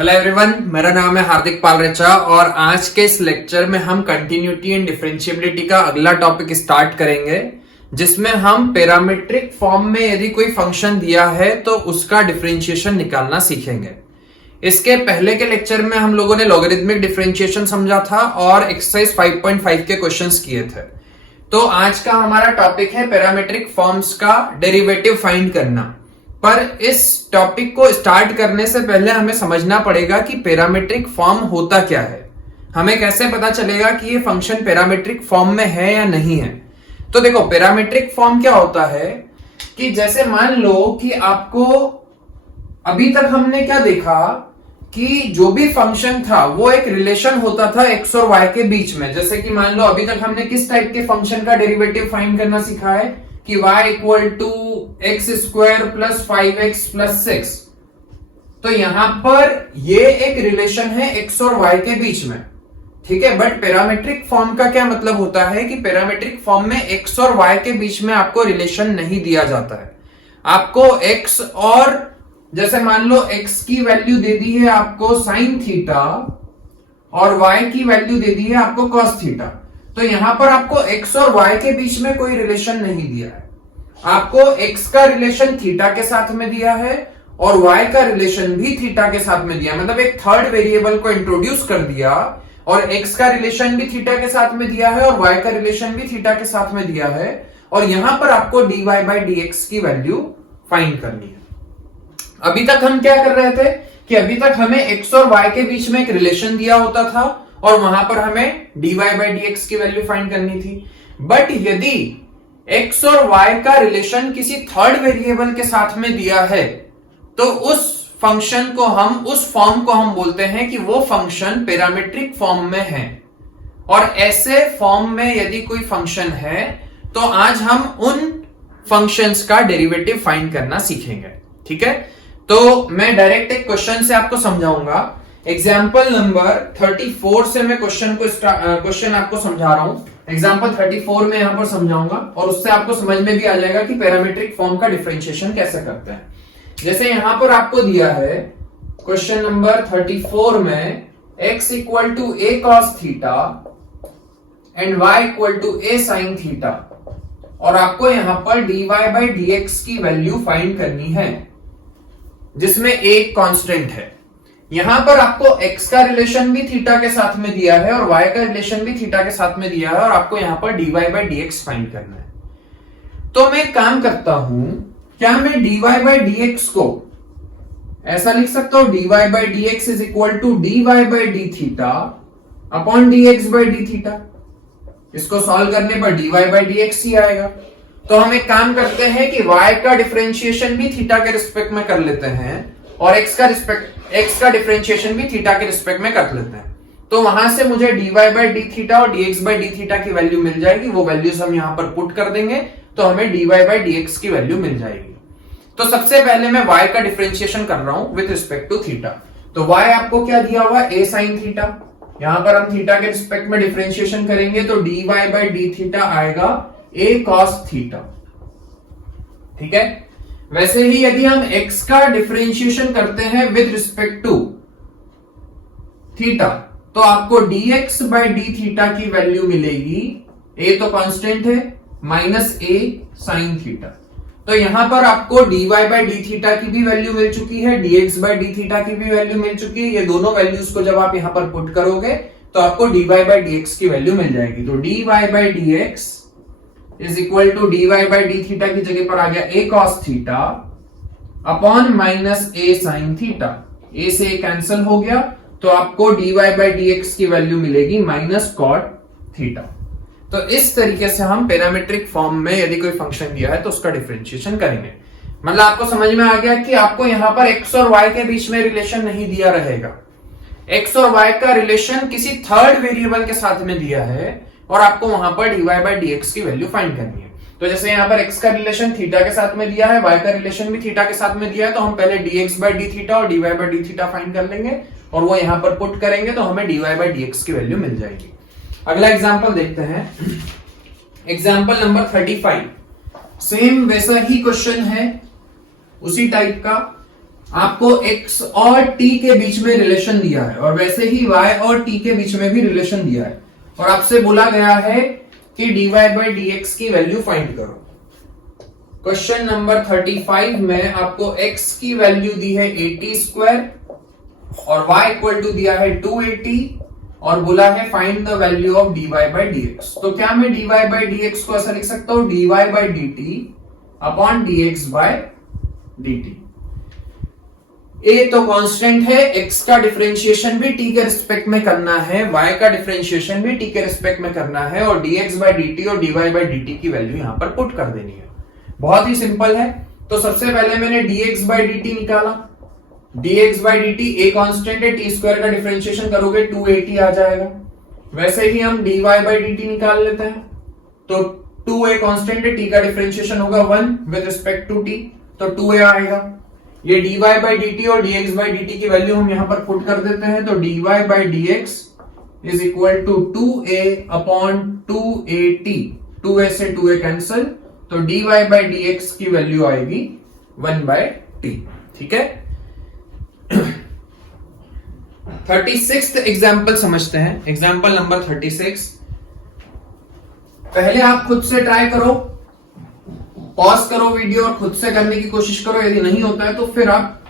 Hello everyone, मेरा नाम है हार्दिक पालरेचा और आज के इस लेक्चर में हम कंटिन्यूटी एंड डिफरेंशिएबिलिटी का अगला टॉपिक स्टार्ट करेंगे, जिसमें हम पैरामीट्रिक फॉर्म में यदि कोई फंक्शन दिया है तो उसका डिफरेंशिएशन निकालना सीखेंगे। इसके पहले के लेक्चर में हम लोगों ने लॉगरिथमिक डिफरेंशिएशन समझा था और एक्सरसाइज 5.5 के क्वेश्चंस किए थे। तो आज का हमारा टॉपिक है पैरामीट्रिक फॉर्म्स का डेरिवेटिव फाइंड करना। पर इस टॉपिक को स्टार्ट करने से पहले हमें समझना पड़ेगा कि पैरामीट्रिक फॉर्म होता क्या है। हमें कैसे पता चलेगा कि ये फंक्शन पैरामीट्रिक फॉर्म में है या नहीं है। तो देखो, पैरामीट्रिक फॉर्म क्या होता है कि जैसे मान लो कि आपको अभी तक हमने क्या देखा कि जो भी फंक्शन था वो एक रिलेशन होता था एक्स और वाई के बीच में। जैसे कि मान लो अभी तक हमने किस टाइप के फंक्शन का डेरिवेटिव फाइंड करना सीखा है कि y equal to X square plus 5x plus 6। तो यहां पर ये एक रिलेशन है x और y के बीच में, ठीक है। बट पैरामीट्रिक फॉर्म का क्या मतलब होता है कि पैरामीट्रिक फॉर्म में x और y के बीच में आपको रिलेशन नहीं दिया जाता है। आपको x और जैसे मान लो x की वैल्यू दे दी है आपको साइन थीटा और y की वैल्यू दे दी है आपको कॉस थीटा। तो यहां पर आपको x और y के बीच में कोई रिलेशन नहीं दिया है। आपको x का रिलेशन थीटा के साथ में दिया है और y का रिलेशन भी थीटा के साथ में दिया, मतलब एक थर्ड वेरिएबल को इंट्रोड्यूस कर दिया और x का रिलेशन भी थीटा के साथ में दिया है और y का रिलेशन भी थीटा के साथ में दिया है। और यहां पर आपको dy बाई dx की वैल्यू फाइंड करनी है। अभी तक हम क्या कर रहे थे कि अभी तक हमें x और y के बीच में एक रिलेशन दिया होता था और वहां पर हमें dy बाई dx की वैल्यू फाइंड करनी थी। बट यदि x और y का रिलेशन किसी थर्ड वेरिएबल के साथ में दिया है तो उस फंक्शन को हम, उस फॉर्म को हम बोलते हैं कि वो फंक्शन पैरामीट्रिक फॉर्म में है। और ऐसे फॉर्म में यदि कोई फंक्शन है तो आज हम उन फंक्शंस का डेरिवेटिव फाइंड करना सीखेंगे, ठीक है। तो मैं डायरेक्ट एक क्वेश्चन से आपको समझाऊंगा। एग्जाम्पल नंबर 34 से मैं क्वेश्चन आपको समझा रहा हूं। एग्जाम्पल 34 में यहां पर समझाऊंगा और उससे आपको समझ में भी आ जाएगा कि पैरामीट्रिक फॉर्म का डिफरेंशिएशन कैसे करते हैं। जैसे यहां पर आपको दिया है क्वेश्चन नंबर 34 में x equal to a cos theta and y equal to a sin theta और आपको यहां पर dy बाई dx की वैल्यू फाइंड करनी है, जिसमें एक कांस्टेंट है। यहां पर आपको x का रिलेशन भी थीटा के साथ में दिया है और y का रिलेशन भी थीटा के साथ में दिया है और आपको यहां पर dy बाई dx फाइंड करना है। तो मैं काम करता हूं, क्या मैं dy बाई dx को ऐसा लिख सकता हूं, dy by dx is equal to dy by D theta upon dx by D theta. इसको सॉल्व करने पर dy बाई dx ही आएगा। तो हम एक काम करते हैं कि y का डिफरेंशिएशन भी थीटा के रिस्पेक्ट में कर लेते हैं और x का डिफरेंशिएशन भी थीटा के रिस्पेक्ट में कर लेते हैं। तो वहां से मुझे dy बाई डी थीटा और dx बाई डी थीटा की वैल्यू मिल जाएगी। वो वैल्यूज हम यहां पर पुट कर देंगे तो हमें dy बाई dx की वैल्यू मिल जाएगी। तो सबसे पहले मैं y का डिफरेंशिएशन कर रहा हूं विद रिस्पेक्ट टू थीटा। तो y आपको क्या दिया हुआ, a sin थीटा। यहां पर हम थीटा के रिस्पेक्ट में डिफरेंशिएशन करेंगे तो dy बाई डी थीटा आएगा a cos थीटा, ठीक है। वैसे ही यदि हम x का डिफरेंशिएशन करते हैं विद रिस्पेक्ट टू थीटा तो आपको dx बाई डी थीटा की वैल्यू मिलेगी, a तो कांस्टेंट है, माइनस a sin थीटा। तो यहां पर आपको dy बाई डी थीटा की भी वैल्यू मिल चुकी है, dx बाई डी थीटा की भी वैल्यू मिल चुकी है। ये दोनों वैल्यूज को जब आप यहां पर पुट करोगे तो आपको dy बाई dx की वैल्यू मिल जाएगी। तो dy by dx is equal to dy by D theta की जगह पर आ गया a cos theta upon minus a sin theta. a से a कैंसिल हो गया तो आपको dy बाई dx की वैल्यू मिलेगी माइनस cot थीटा। तो इस तरीके से हम पैरामीट्रिक फॉर्म में यदि कोई फंक्शन दिया है तो उसका डिफरेंशिएशन करेंगे। मतलब आपको समझ में आ गया कि आपको यहां पर x और y के बीच में रिलेशन नहीं दिया रहेगा। x और y का रिलेशन किसी थर्ड वेरिएबल के साथ में दिया है और आपको वहां पर dy बाई dx की वैल्यू फाइंड करनी है। तो जैसे यहां पर x का रिलेशन थीटा के साथ में दिया है, y का रिलेशन भी थीटा के साथ में दिया है, तो हम पहले dx बाई डी थीटा और dy by D theta find कर लेंगे और वो यहां पर पुट करेंगे तो हमें dy बाई dx की वैल्यू मिल जाएगी। अगला एग्जांपल देखते हैं, एग्जांपल नंबर 35। सेम वैसा ही क्वेश्चन है, उसी टाइप का। आपको x और t के बीच में रिलेशन दिया है और वैसे ही y और t के बीच में भी रिलेशन दिया है और आपसे बोला गया है कि dy बाई dx की वैल्यू फाइंड करो। क्वेश्चन नंबर 35 में आपको x की वैल्यू दी है 80 स्क्वायर और y इक्वल टू दिया है 280 और बोला है find the value of dy by dx। तो क्या मैं dy बाई dx को ऐसा लिख सकता हूं, dy by dt upon dx by dt। a तो कांस्टेंट है, x का डिफरेंशिएशन भी t के रिस्पेक्ट में करना है, y का डिफरेंशिएशन भी t के रिस्पेक्ट में करना है और dx बाई dt और dy बाई dt की वैल्यू यहां पर पुट कर देनी है। बहुत ही सिंपल है। तो सबसे पहले मैंने dx बाई dt निकाला, dx by dt a constant है, t स्क्वायर का डिफरेंशिएशन करोगे 280 आ जाएगा। वैसे ही हम dy बाई dt निकाल लेते हैं, तो 2a कांस्टेंट है, t का डिफरेंशिएशन होगा 1 विद रिस्पेक्ट टू t, तो 2a आएगा। ये dy बाई dt और dx बाई dt की वैल्यू हम यहां पर पुट कर देते हैं, तो dy by dx is equal to 2a upon 2at, 2a से 2a कैंसिल, तो dy बाई dx की वैल्यू आएगी 1 बाई t। ठीक है। 36th एग्जाम्पल समझते हैं, एग्जाम्पल नंबर 36। पहले आप खुद से ट्राई करो, पॉज करो वीडियो और खुद से करने की कोशिश करो, यदि नहीं होता है तो फिर आप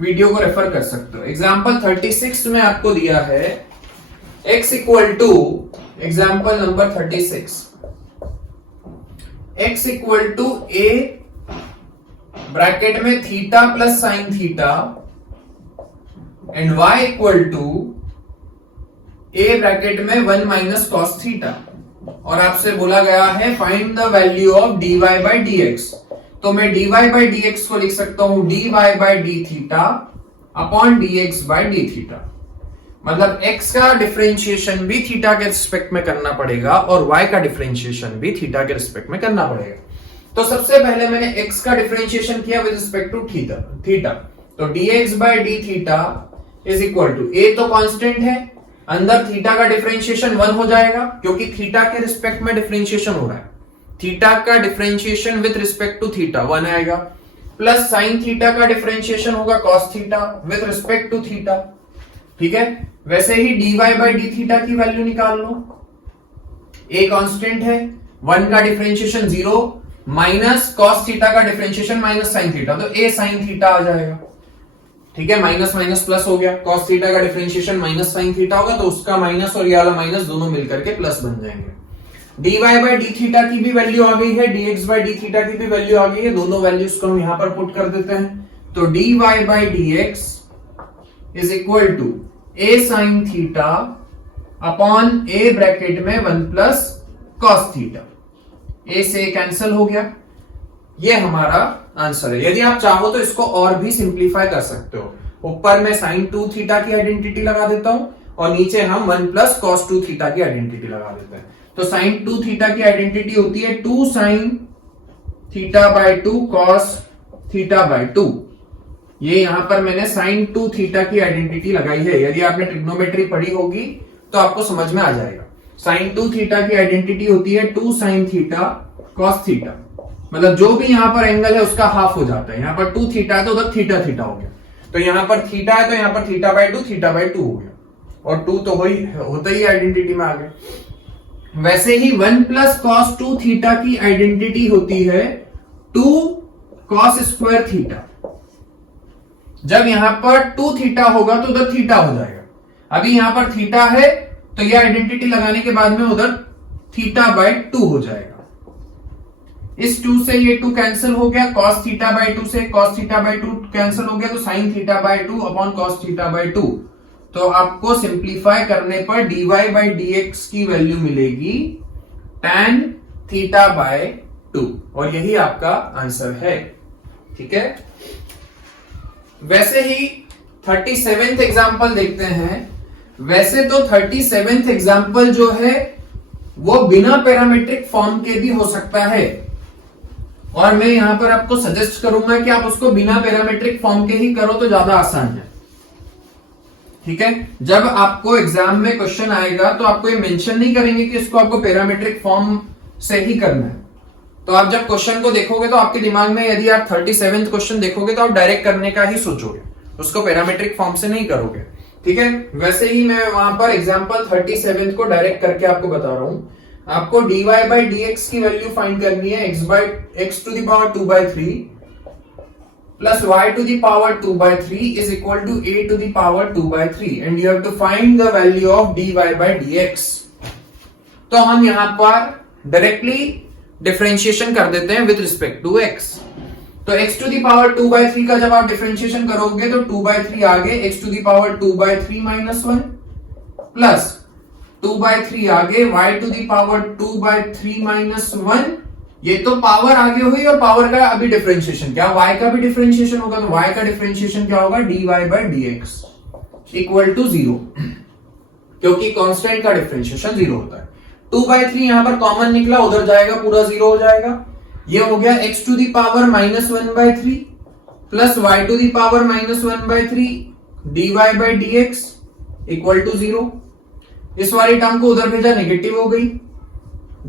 वीडियो को रेफर कर सकते हो। एग्जाम्पल 36 में आपको दिया है x equal to, example number 36, x equal to a bracket में theta plus sine theta and y equal to a bracket में 1 माइनस कॉस थीटा और आपसे बोला गया है find the value of dy by dx। तो मैं dy बाई dx को लिख सकता हूं dy by d theta upon dx by d theta. मतलब x का डिफरेंशिएशन भी थीटा के रिस्पेक्ट में करना पड़ेगा और y का डिफरेंशिएशन भी थीटा के रिस्पेक्ट में करना पड़ेगा। तो सबसे पहले मैंने x का डिफरेंशिएशन किया विद रिस्पेक्ट टू थीटा, तो dx by d theta is equal to, a तो कांस्टेंट है, अंदर थीटा का डिफरेंशिएशन 1 हो जाएगा क्योंकि थीटा के रिस्पेक्ट में डिफरेंशिएशन हो रहा है। थीटा का differentiation with respect to theta 1 आएगा, प्लस साइन थीटा का डिफरेंशिएशन होगा cos theta with respect to theta. ठीक है। वैसे ही dy बाई डी थीटा की वैल्यू निकाल लो, a कांस्टेंट है, 1 का डिफरेंशिएशन 0 माइनस कॉस थीटा का डिफरेंशिएशन माइनस साइन थीटा, तो a साइन थीटा आ जाएगा। ठीक है, माइनस माइनस प्लस हो गया, कॉस थीटा का डिफरेंशिएशन माइनस साइन थीटा होगा, तो उसका माइनस और ये वाला माइनस दोनों मिलकर के प्लस बन जाएंगे। dy बाई डी थीटा की भी वैल्यू आ गई है, dx बाई डी थीटा की भी वैल्यू आ गई है, दोनों वैल्यूज को हम यहां पर पुट कर देते हैं, तो dy by dx is equal to a sine theta upon a bracket में 1 प्लस कॉस थीटा, a से कैंसिल हो गया। ये हमारा आंसर है। यदि आप चाहो तो इसको और भी सिंप्लीफाई कर सकते हो, ऊपर में साइन 2 थीटा की आइडेंटिटी लगा देता हूं और नीचे हम 1 प्लस कॉस 2 थीटा की आइडेंटिटी लगा देते हैं। तो साइन 2 थीटा की आइडेंटिटी होती है 2 sine theta by 2 cos theta by 2। ये यहां पर मैंने साइन 2 थीटा की आइडेंटिटी लगाई है, यदि आपने ट्रिग्नोमेट्री पढ़ी होगी तो आपको समझ में आ जाएगा। साइन 2 थीटा की आइडेंटिटी होती है 2 साइन थीटा कॉस थीटा, मतलब जो भी यहां पर एंगल है उसका हाफ हो जाता है। यहां पर 2 थीटा है तो उधर थीटा थीटा हो गया, तो यहां पर थीटा है तो यहां पर थीटा बाई 2 हो गया, और 2 तो होता ही आइडेंटिटी में आ गया। वैसे ही 1 प्लस कॉस 2 थीटा की आइडेंटिटी होती है 2 कॉस स्क्वायर थीटा। जब यहां पर 2 थीटा होगा तो उधर थीटा हो जाएगा, अभी यहां पर थीटा है तो यह आइडेंटिटी लगाने के बाद में उधर थीटा बाई 2 हो जाएगा। इस 2 से ये 2 कैंसिल हो गया, cos थीटा बाई 2 से cos थीटा बाई 2 कैंसिल हो गया, तो sin theta by 2 upon cos theta by 2। तो आपको सिंप्लीफाई करने पर dy बाई dx की वैल्यू मिलेगी tan थीटा बाई 2 और यही आपका आंसर है। ठीक है। वैसे ही 37th एग्जाम्पल देखते हैं। वैसे तो 37th एग्जाम्पल जो है वो बिना पैरामीट्रिक फॉर्म के भी हो सकता है, और मैं यहां पर आपको सजेस्ट करूंगा कि आप उसको बिना पैरामीट्रिक फॉर्म के ही करो तो ज्यादा आसान है। ठीक है। जब आपको एग्जाम में क्वेश्चन आएगा तो आपको ये मेंशन नहीं करेंगे कि इसको आपको पैरामीट्रिक फॉर्म से ही करना है, तो आप जब क्वेश्चन को देखोगे तो आपके दिमाग में यदि आप 37th क्वेश्चन देखोगे तो आप डायरेक्ट करने का ही सोचोगे, उसको पैरामीट्रिक फॉर्म से नहीं करोगे, ठीक है। वैसे ही मैं वहां पर एग्जांपल 37th को डायरेक्ट करके आपको बता रहा हूं। आपको dy by dx की वैल्यू फाइंड करनी है, x to the power 2/3 plus y to the power 2/3 is equal to a to the power 2/3 and you have to find the value of dy by dx। तो हम यहां पर directly differentiation कर देते हैं with respect to x। तो x to the power 2/3 का जब आप डिफरेंशिएशन करोगे तो 2/3 आगे x to the power 2/3 minus 1 plus 2/3 आगे y to the power 2/3 minus 1। ये तो पावर आगे हुई और पावर का अभी डिफरेंशिएशन क्या, y का भी डिफरेंशिएशन होगा, तो y का डिफरेंशिएशन क्या होगा, dy by dx equal to 0, क्योंकि कांस्टेंट का डिफरेंशिएशन 0 होता है। 2/3 यहां पर कॉमन निकला, उधर जाएगा पूरा 0 हो जाएगा। ये हो गया x to the power -1/3 plus y to the power -1/3 dy by dx equal to 0। इस वाली टर्म को उधर भेजा, नेगेटिव हो गई।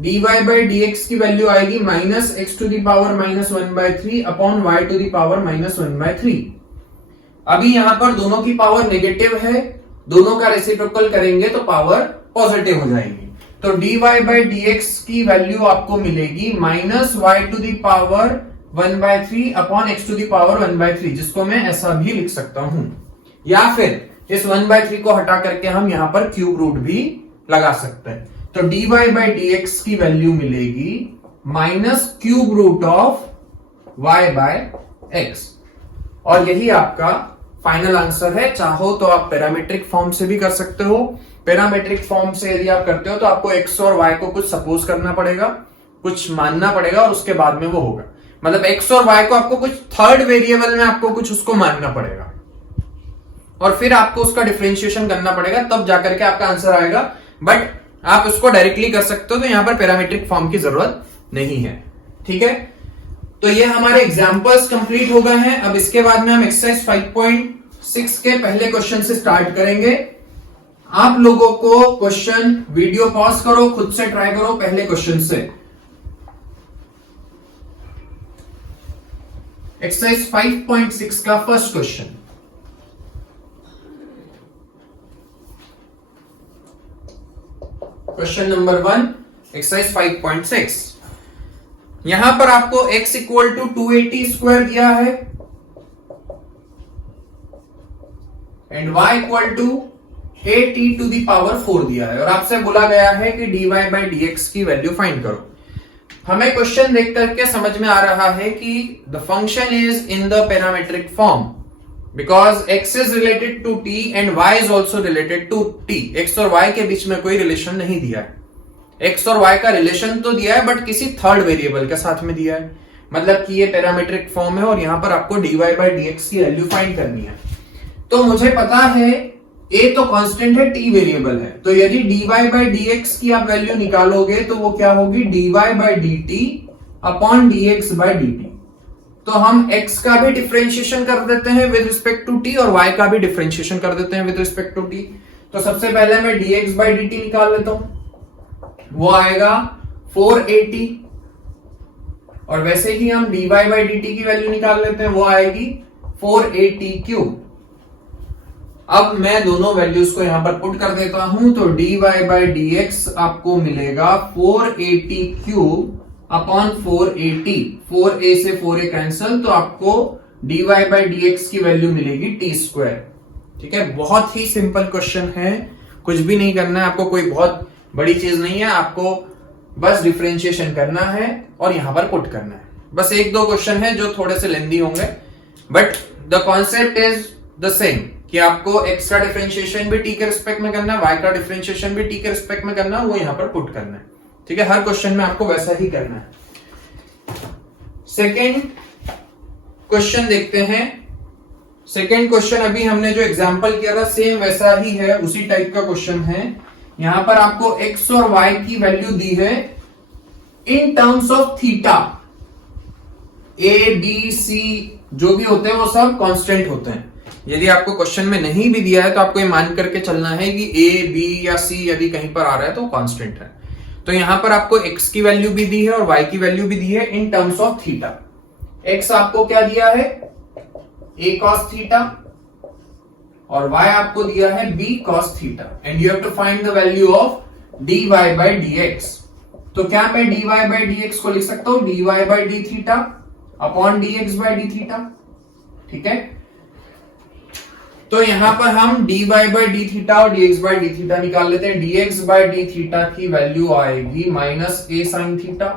dy by dx की वैल्यू आएगी minus x to the power -1/3 upon y to the power -1/3। अभी यहां पर दोनों की पावर नेगेटिव है, दोनों का रेसिप्रोकल करेंगे तो पावर पॉजिटिव हो जाएगी। तो dy by dx की वैल्यू आपको मिलेगी minus y to the power 1/3 upon x to the power 1/3, जिसको मैं ऐसा भी लिख सकता हूं, या फिर इस 1/3 को हटा करके हम यहां पर क्यूब रूट भी लगा सकते हैं। तो dy by dx की वैल्यू मिलेगी minus cube root of y by x, और यही आपका फाइनल आंसर है। चाहो तो आप पैरामीट्रिक फॉर्म से भी कर सकते हो। पैरामीट्रिक फॉर्म से यदि आप करते हो तो आपको x और y को कुछ सपोज करना पड़ेगा, कुछ मानना पड़ेगा, और उसके बाद में वो होगा। मतलब x और y को आपको कुछ थर्ड वेरिएबल में आपको कुछ उसको मानना पड़ेगा, और फिर आपको उसका डिफरेंशिएशन करना पड़ेगा, तब जाकर के आपका आंसर आएगा। बट आप उसको डायरेक्टली कर सकते हो, तो यहां पर पैरामीट्रिक फॉर्म की जरूरत नहीं है, ठीक है। तो ये हमारे एग्जांपल्स कंप्लीट हो गए हैं। अब इसके बाद में हम एक्सरसाइज 5.6 के पहले क्वेश्चन से स्टार्ट करेंगे। आप लोगों को क्वेश्चन, वीडियो पॉज करो, खुद से ट्राई करो पहले क्वेश्चन से। एक्सरसाइज 5.6 का first question, question number 1, exercise 5.6। यहां पर आपको x इक्वल टू 280 स्क्वायर दिया है and y equal to 8t to the power 4 दिया है, और आपसे बोला गया है कि dy by dx की वैल्यू फाइंड करो। हमें क्वेश्चन देख करके समझ में आ रहा है कि the function is in the parametric form because x is related to t and y is also related to t। x और y के बीच में कोई रिलेशन नहीं दिया है। x और y का रिलेशन तो दिया है बट किसी थर्ड वेरिएबल के साथ में दिया है, मतलब कि ये पैरामीट्रिक फॉर्म है, और यहां पर आपको dy by dx की वैल्यू फाइंड करनी है। तो मुझे पता है a तो कांस्टेंट है, t वेरिएबल है, तो यदि dy by dx की आप वैल्यू निकालोगे तो वो क्या होगी, dy by dt upon dx by dt। तो हम x का भी डिफरेंशिएशन कर देते हैं विद रिस्पेक्ट टू t और y का भी डिफरेंशिएशन कर देते हैं विद रिस्पेक्ट टू t। तो सबसे पहले मैं dx by dt निकाल लेता हूं, वो आएगा 480, और वैसे ही हम dy by dt की वैल्यू निकाल लेते हैं, वो आएगी 480 क्यूब। अब मैं दोनों वैल्यूज को यहां पर पुट कर देता हूं, तो dy by dx आपको मिलेगा 480 क्यूब अपॉन 480, 4a से 4a कैंसल, तो आपको dy by dx की वैल्यू मिलेगी t स्क्वायर। ठीक है, बहुत ही सिंपल क्वेश्चन है, कुछ भी नहीं करना है आपको, कोई बहुत बड़ी चीज नहीं है, आपको बस डिफरेंशिएशन करना है और यहां पर पुट करना है। बस एक दो क्वेश्चन है जो थोड़े से लेंदी होंगे, but the concept is the same कि आपको x का डिफरेंशिएशन भी t के रिस्पेक्ट में करना है, y का डिफरेंशिएशन भी t के रिस्पेक्ट में करना है, वो यहां पर पुट करना है। ठीक है, हर क्वेश्चन में आपको वैसा ही करना है। सेकेंड क्वेश्चन देखते हैं। सेकेंड क्वेश्चन अभी हमने जो एग्जांपल किया था सेम वैसा ही है, उसी टाइप का क्वेश्चन है। यहां पर आपको x और y की वैल्यू दी है in terms of theta. a b c जो भी होते हैं वो सब कांस्टेंट होते हैं। यदि आपको क्वेश्चन में नहीं भी दिया है तो आपको ये मान करके चलना है कि a b या c यदि कहीं पर आ रहा है तो कांस्टेंट है। तो यहां पर आपको x की वैल्यू भी दी है और y की वैल्यू भी दी है in terms of theta. x आपको क्या दिया है, a cos थीटा, और y आपको दिया है b cos theta, and you have to find the value of dy by dx। तो क्या मैं dy by dx को लिख सकता हूं dy by d theta upon dx by d theta. ठीक है, तो यहां पर हम dy by d थीटा और dx by d थीटा निकाल लेते हैं। dx by d थीटा की वैल्यू आएगी माइनस a sin थीटा,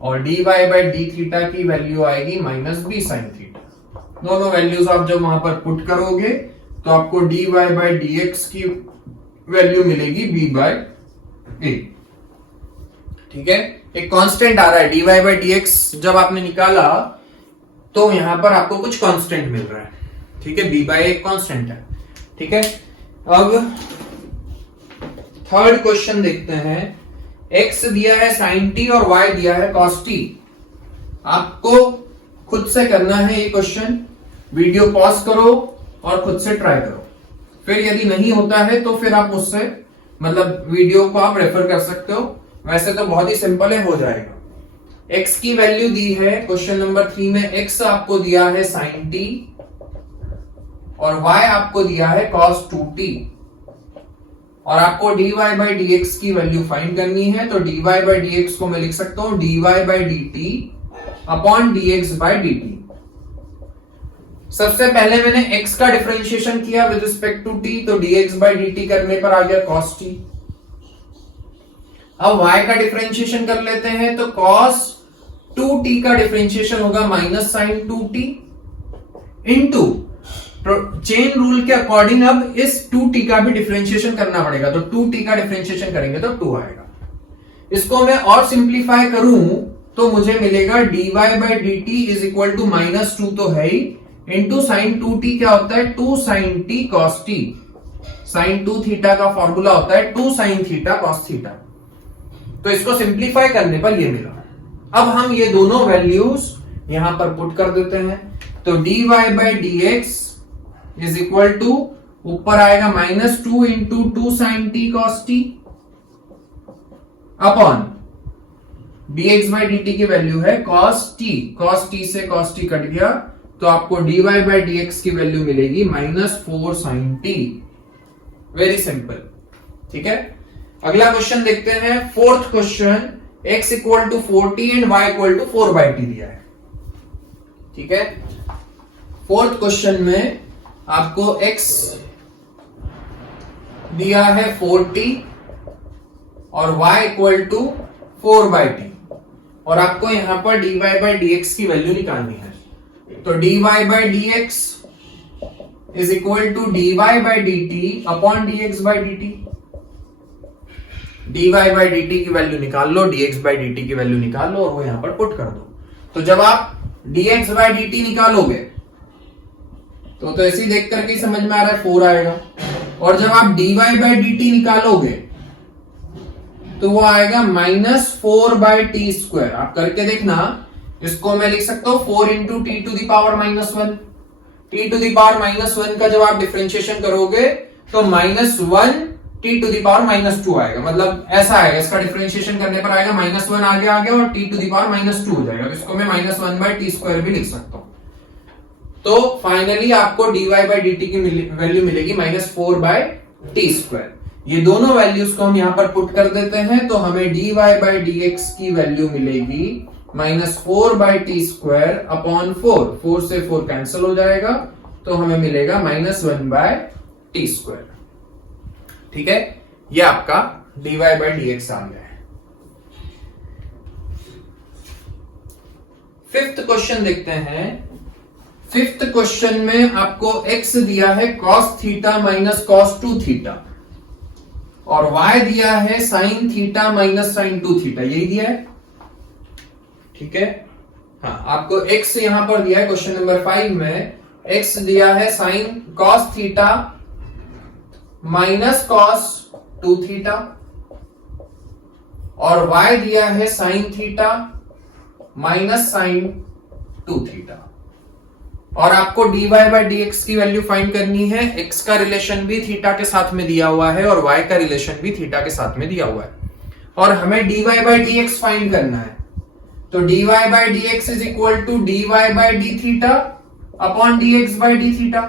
और dy by d थीटा की वैल्यू आएगी माइनस b sin थीटा। दोनों वैल्यूज आप जब वहां पर पुट करोगे तो आपको dy by dx की वैल्यू मिलेगी b by a। ठीक है, एक कांस्टेंट आ रहा है dy by dx, जब आपने निकाला तो यहां पर आपको कुछ कांस्टेंट मिल रहा है। ठीक है, b बाय एक कांस्टेंट है। ठीक है, अब थर्ड क्वेश्चन देखते हैं। x दिया है sin t और y दिया है cos t। आपको खुद से करना है ये क्वेश्चन, वीडियो पॉज करो और खुद से ट्राई करो। फिर यदि नहीं होता है तो फिर आप मुझसे मतलब वीडियो को आप रेफर कर सकते हो। वैसे तो बहुत ही सिंपल है, हो जाएगा। x की वैल्यू दी है क्वेश्चन नंबर 3 में, x आपको दिया है sin t और y आपको दिया है cos 2t, और आपको dy by dx की वैल्यू फाइंड करनी है। तो dy by dx को मैं लिख सकता हूं dy by dt upon dx by dt। सबसे पहले मैंने x का डिफरेंशिएशन किया विद रिस्पेक्ट टू t, तो dx by dt करने पर आ गया cos t। अब y का डिफरेंशिएशन कर लेते हैं, तो cos 2t का डिफरेंशिएशन होगा minus sin 2t into chain rule के अकॉर्डिंग अब इस 2t का भी डिफरेंशिएशन करना पड़ेगा। तो 2t का डिफरेंशिएशन करेंगे तो 2 आएगा। इसको मैं और सिंप्लीफाई करूं तो मुझे मिलेगा dy by dt is equal to minus 2 तो है ही, इंटू साइन 2t क्या होता है 2 sin t cos t। Sine 2 theta का फॉर्मूला होता है 2 sin थीटा cos थीटा। तो इसको सिंप्लीफाई करने पर ये मिला। अब हम ये दोनों वैल्यूज यहां पर पुट कर देते हैं। तो dy by dx is equal to ऊपर आएगा minus 2 into 2 sin t cos t upon dx by dt की वैल्यू है cos t से cos t कट गया, तो आपको dy by dx की वैल्यू मिलेगी minus 4 sin t। Very simple. ठीक है, अगला क्वेश्चन देखते हैं। Fourth question, x equal to 4t and y equal to 4 by t दिया है। ठीक है, फोर्थ क्वेश्चन में आपको x दिया है 4t और y equal to 4 by t, और आपको यहां पर dy by dx की वैल्यू निकालनी है। तो dy by dx is equal to dy by dt upon dx by dt। dy by dt की वैल्यू निकाल लो, dx by dt की वैल्यू निकाल लो और वो यहां पर पुट कर दो। तो जब आप dx by dt निकालोगे तो ऐसे ही देख करके समझ में आ रहा है 4 आएगा, और जब आप dy by dt निकालोगे तो वो आएगा माइनस 4 by t स्क्वायर। आप करके देखना, इसको मैं लिख सकता हूं 4 into t to the power minus 1। T to the power minus 1 का जब आप डिफरेंशिएशन करोगे तो minus 1 t to the power minus 2 आएगा। मतलब ऐसा आएगा, इसका डिफरेंशिएशन करने पर आएगा माइनस 1 आगे आ गया और t to the power minus 2 हो जाएगा। तो इसको मैं माइनस 1 बाय टी स्क्वायर भी लिख सकता हूं। तो फाइनली आपको dy by dt की वैल्यू मिलेगी माइनस 4 बाय टी स्क्वायर। ये दोनों वैल्यूज को हम यहां पर पुट कर देते हैं, तो हमें dy by dx की वैल्यू मिलेगी minus 4 by t square upon 4 से 4 कैंसिल हो जाएगा, तो हमें मिलेगा माइनस 1 बाय टी स्क्वायर। ठीक है, ये आपका dy by dx आ गया है। फिफ्थ क्वेश्चन देखते हैं। फिफ्थ क्वेश्चन में आपको x दिया है cos theta minus cos 2 theta और y दिया है sin theta minus sin 2 theta, यही दिया है। ठीक है, हाँ, आपको x यहां पर दिया है क्वेश्चन नंबर 5 में, x दिया है sin cos theta minus cos 2 theta और y दिया है sin theta minus sin 2 theta, और आपको dy by dx की वैल्यू फाइंड करनी है। x का रिलेशन भी थीटा के साथ में दिया हुआ है और y का रिलेशन भी थीटा के साथ में दिया हुआ है, और हमें dy by d x find करना है। तो dy by d x is equal to dy by D theta upon dx by D theta.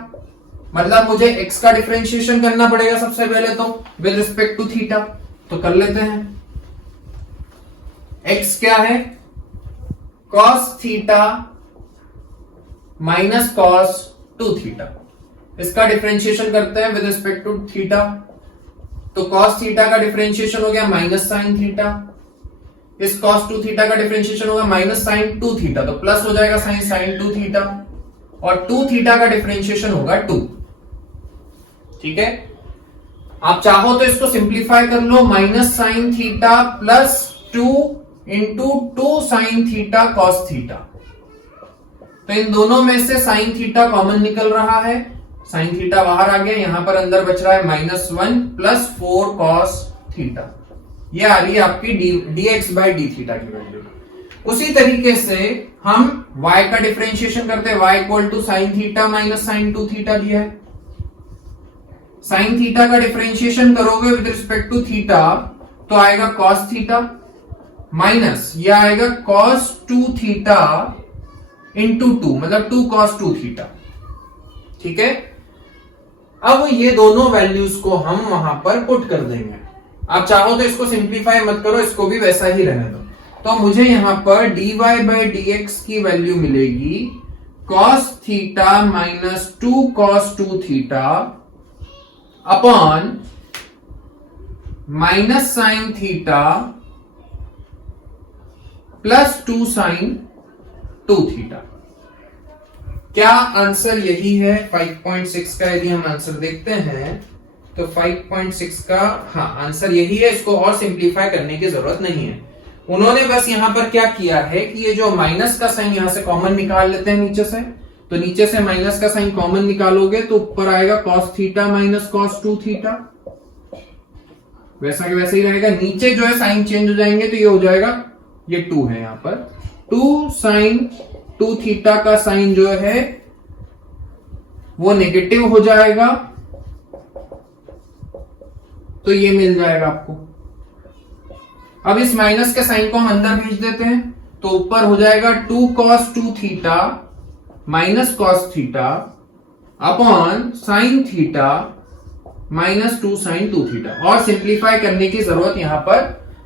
मतलब मुझे x का डिफरेंशिएशन करना पड़ेगा सबसे पहले तो विद रिस्पेक्ट टू थीटा। तो कर लेते हैं। x क्या है? cos theta minus cos 2 theta. इसका डिफरेंशिएशन करते हैं विद रिस्पेक्ट टू थीटा। तो cos थीटा का डिफरेंशिएशन हो गया माइनस साइन थीटा। इस cos 2 थीटा का डिफरेंशिएशन होगा माइनस साइन 2 थीटा, तो प्लस हो जाएगा साइन 2 थीटा, और 2 थीटा का डिफरेंशिएशन होगा 2। ठीक है, आप चाहो तो इसको सिंप्लीफाई कर लो, minus sine theta plus 2 into 2 sine theta cos theta. तो इन दोनों में से साइन थीटा कॉमन निकल रहा है, साइन थीटा बाहर आ गया, यहां पर अंदर बच रहा है -1 प्लस 4 कॉस थीटा। ये आ रही है आपकी dx बाई डी थीटा की वैल्यू। उसी तरीके से हम y का डिफरेंशिएशन करते हैं, y equal to sine theta minus sine 2 theta दिया है। साइन थीटा का डिफरेंशिएशन करोगे विद रिस्पेक्ट टू थीटा तो आएगा कॉस थीटा माइनस ये आएगा कॉस 2 थीटा इंटू 2, मतलब 2 कॉस 2 थीटा। ठीक है, अब ये दोनों वैल्यूज को हम वहां पर पुट कर देंगे। आप चाहो तो इसको सिंप्लीफाई मत करो, इसको भी वैसा ही रहने दो। तो मुझे यहां पर dy बाई डी एक्स की वैल्यू मिलेगी cos theta minus 2 cos 2 theta upon minus sine theta plus 2 sine 2 theta. क्या आंसर यही है 5.6 का? यदि हम आंसर देखते हैं तो 5.6 का हाँ आंसर यही है। इसको और सिंप्लीफाई करने की जरूरत नहीं है। उन्होंने बस यहां पर क्या किया है कि ये जो माइनस का साइन यहां से कॉमन निकाल लेते हैं नीचे से, तो नीचे से माइनस का साइन कॉमन निकालोगे तो ऊपर आएगा cos theta minus cos 2 theta, वैसा के वैसे ही रहेगा। नीचे जो है साइन चेंज हो जाएंगे तो ये हो जाएगा, ये 2 है यहां पर 2 साइन 2 थीटा का साइन जो है वो नेगेटिव हो जाएगा, तो ये मिल जाएगा आपको। अब इस माइनस के साइन को हम अंदर भेज देते हैं तो ऊपर हो जाएगा 2 cos 2 theta minus cos theta upon sine theta minus 2 sine 2 theta. और सिंप्लीफाई करने की जरूरत यहां पर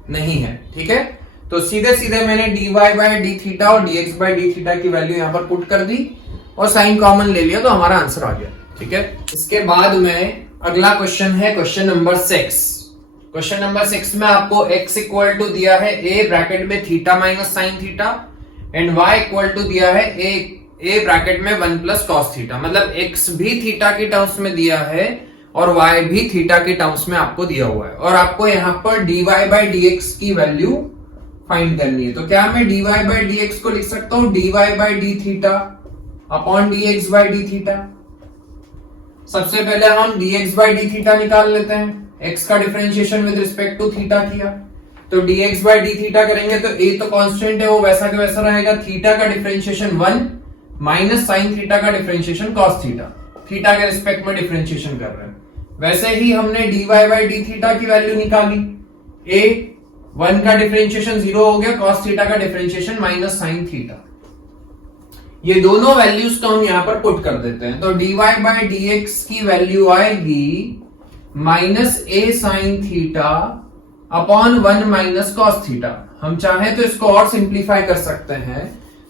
नहीं है। ठीक है, तो सीधे सीधे मैंने dy बाई डी थीटा और dx बाई डी थीटा की वैल्यू यहां पर पुट कर दी और साइन कॉमन ले लिया तो हमारा आंसर आ गया। ठीक है, इसके बाद में अगला क्वेश्चन है क्वेश्चन नंबर 6। क्वेश्चन नंबर 6 में आपको x इक्वल टू दिया है a ब्रैकेट में theta minus sine theta and y equal to दिया है a ब्रैकेट में 1 प्लस कॉस थीटा। मतलब x भी थीटा की टर्म्स में दिया है और y भी थीटा की टर्म्स में आपको दिया हुआ है, और आपको यहां पर dy बाई डी एक्स की वैल्यू फाइंड करनी है। तो क्या मैं dy बाई डी एक्स को लिख सकता हूं dy by D theta upon dx by D theta. सबसे पहले हम dx बाई डी थीटा निकाल लेते हैं। x का differentiation with respect to theta किया तो dx बाई डी थीटा करेंगे तो a तो कांस्टेंट है, वो वैसा के वैसा रहेगा। थीटा का डिफरेंशिएशन 1 माइनस साइन थीटा का डिफरेंशिएशन कॉस थीटा, थीटा के रिस्पेक्ट में डिफरेंशिएशन कर रहे हैं। वैसे ही हमने dy बाई डी थीटा की वैल्यू निकाली, a 1 का डिफरेंशिएशन 0 हो गया, कॉस थीटा का डिफरेंशिएशन माइनस साइन थीटा। ये दोनों वैल्यूज तो हम यहां पर पुट कर देते हैं। तो dy बाई डी एक्स की वैल्यू आएगी minus a sine theta upon 1 minus cos theta. हम चाहे तो इसको और सिंप्लीफाई कर सकते हैं।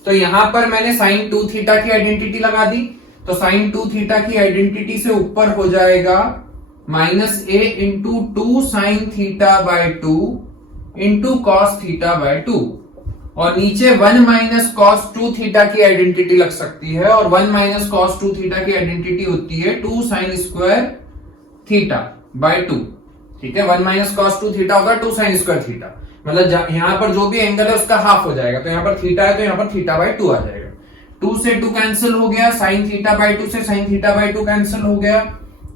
तो यहां पर मैंने साइन 2 थीटा की आइडेंटिटी लगा दी, तो साइन 2 थीटा की आइडेंटिटी से ऊपर हो जाएगा minus a into 2 sine theta by 2 into cos theta by 2, और नीचे 1 माइनस कॉस 2 थीटा की आइडेंटिटी लग सकती है, और 1 माइनस कॉस 2 थीटा की आइडेंटिटी होती है 2 साइन स्क्वायर थीटा बाय 2। ठीक है, 1 माइनस कॉस 2 थीटा होगा 2 साइन स्क्वायर थीटा, मतलब यहां पर जो भी एंगल है उसका हाफ हो जाएगा। तो यहां पर थीटा है तो यहां पर थीटा बाय 2 आ जाएगा। 2 से 2 कैंसिल हो गया, साइन थीटा बाय 2 से साइन थीटा बाय 2 कैंसिल हो गया,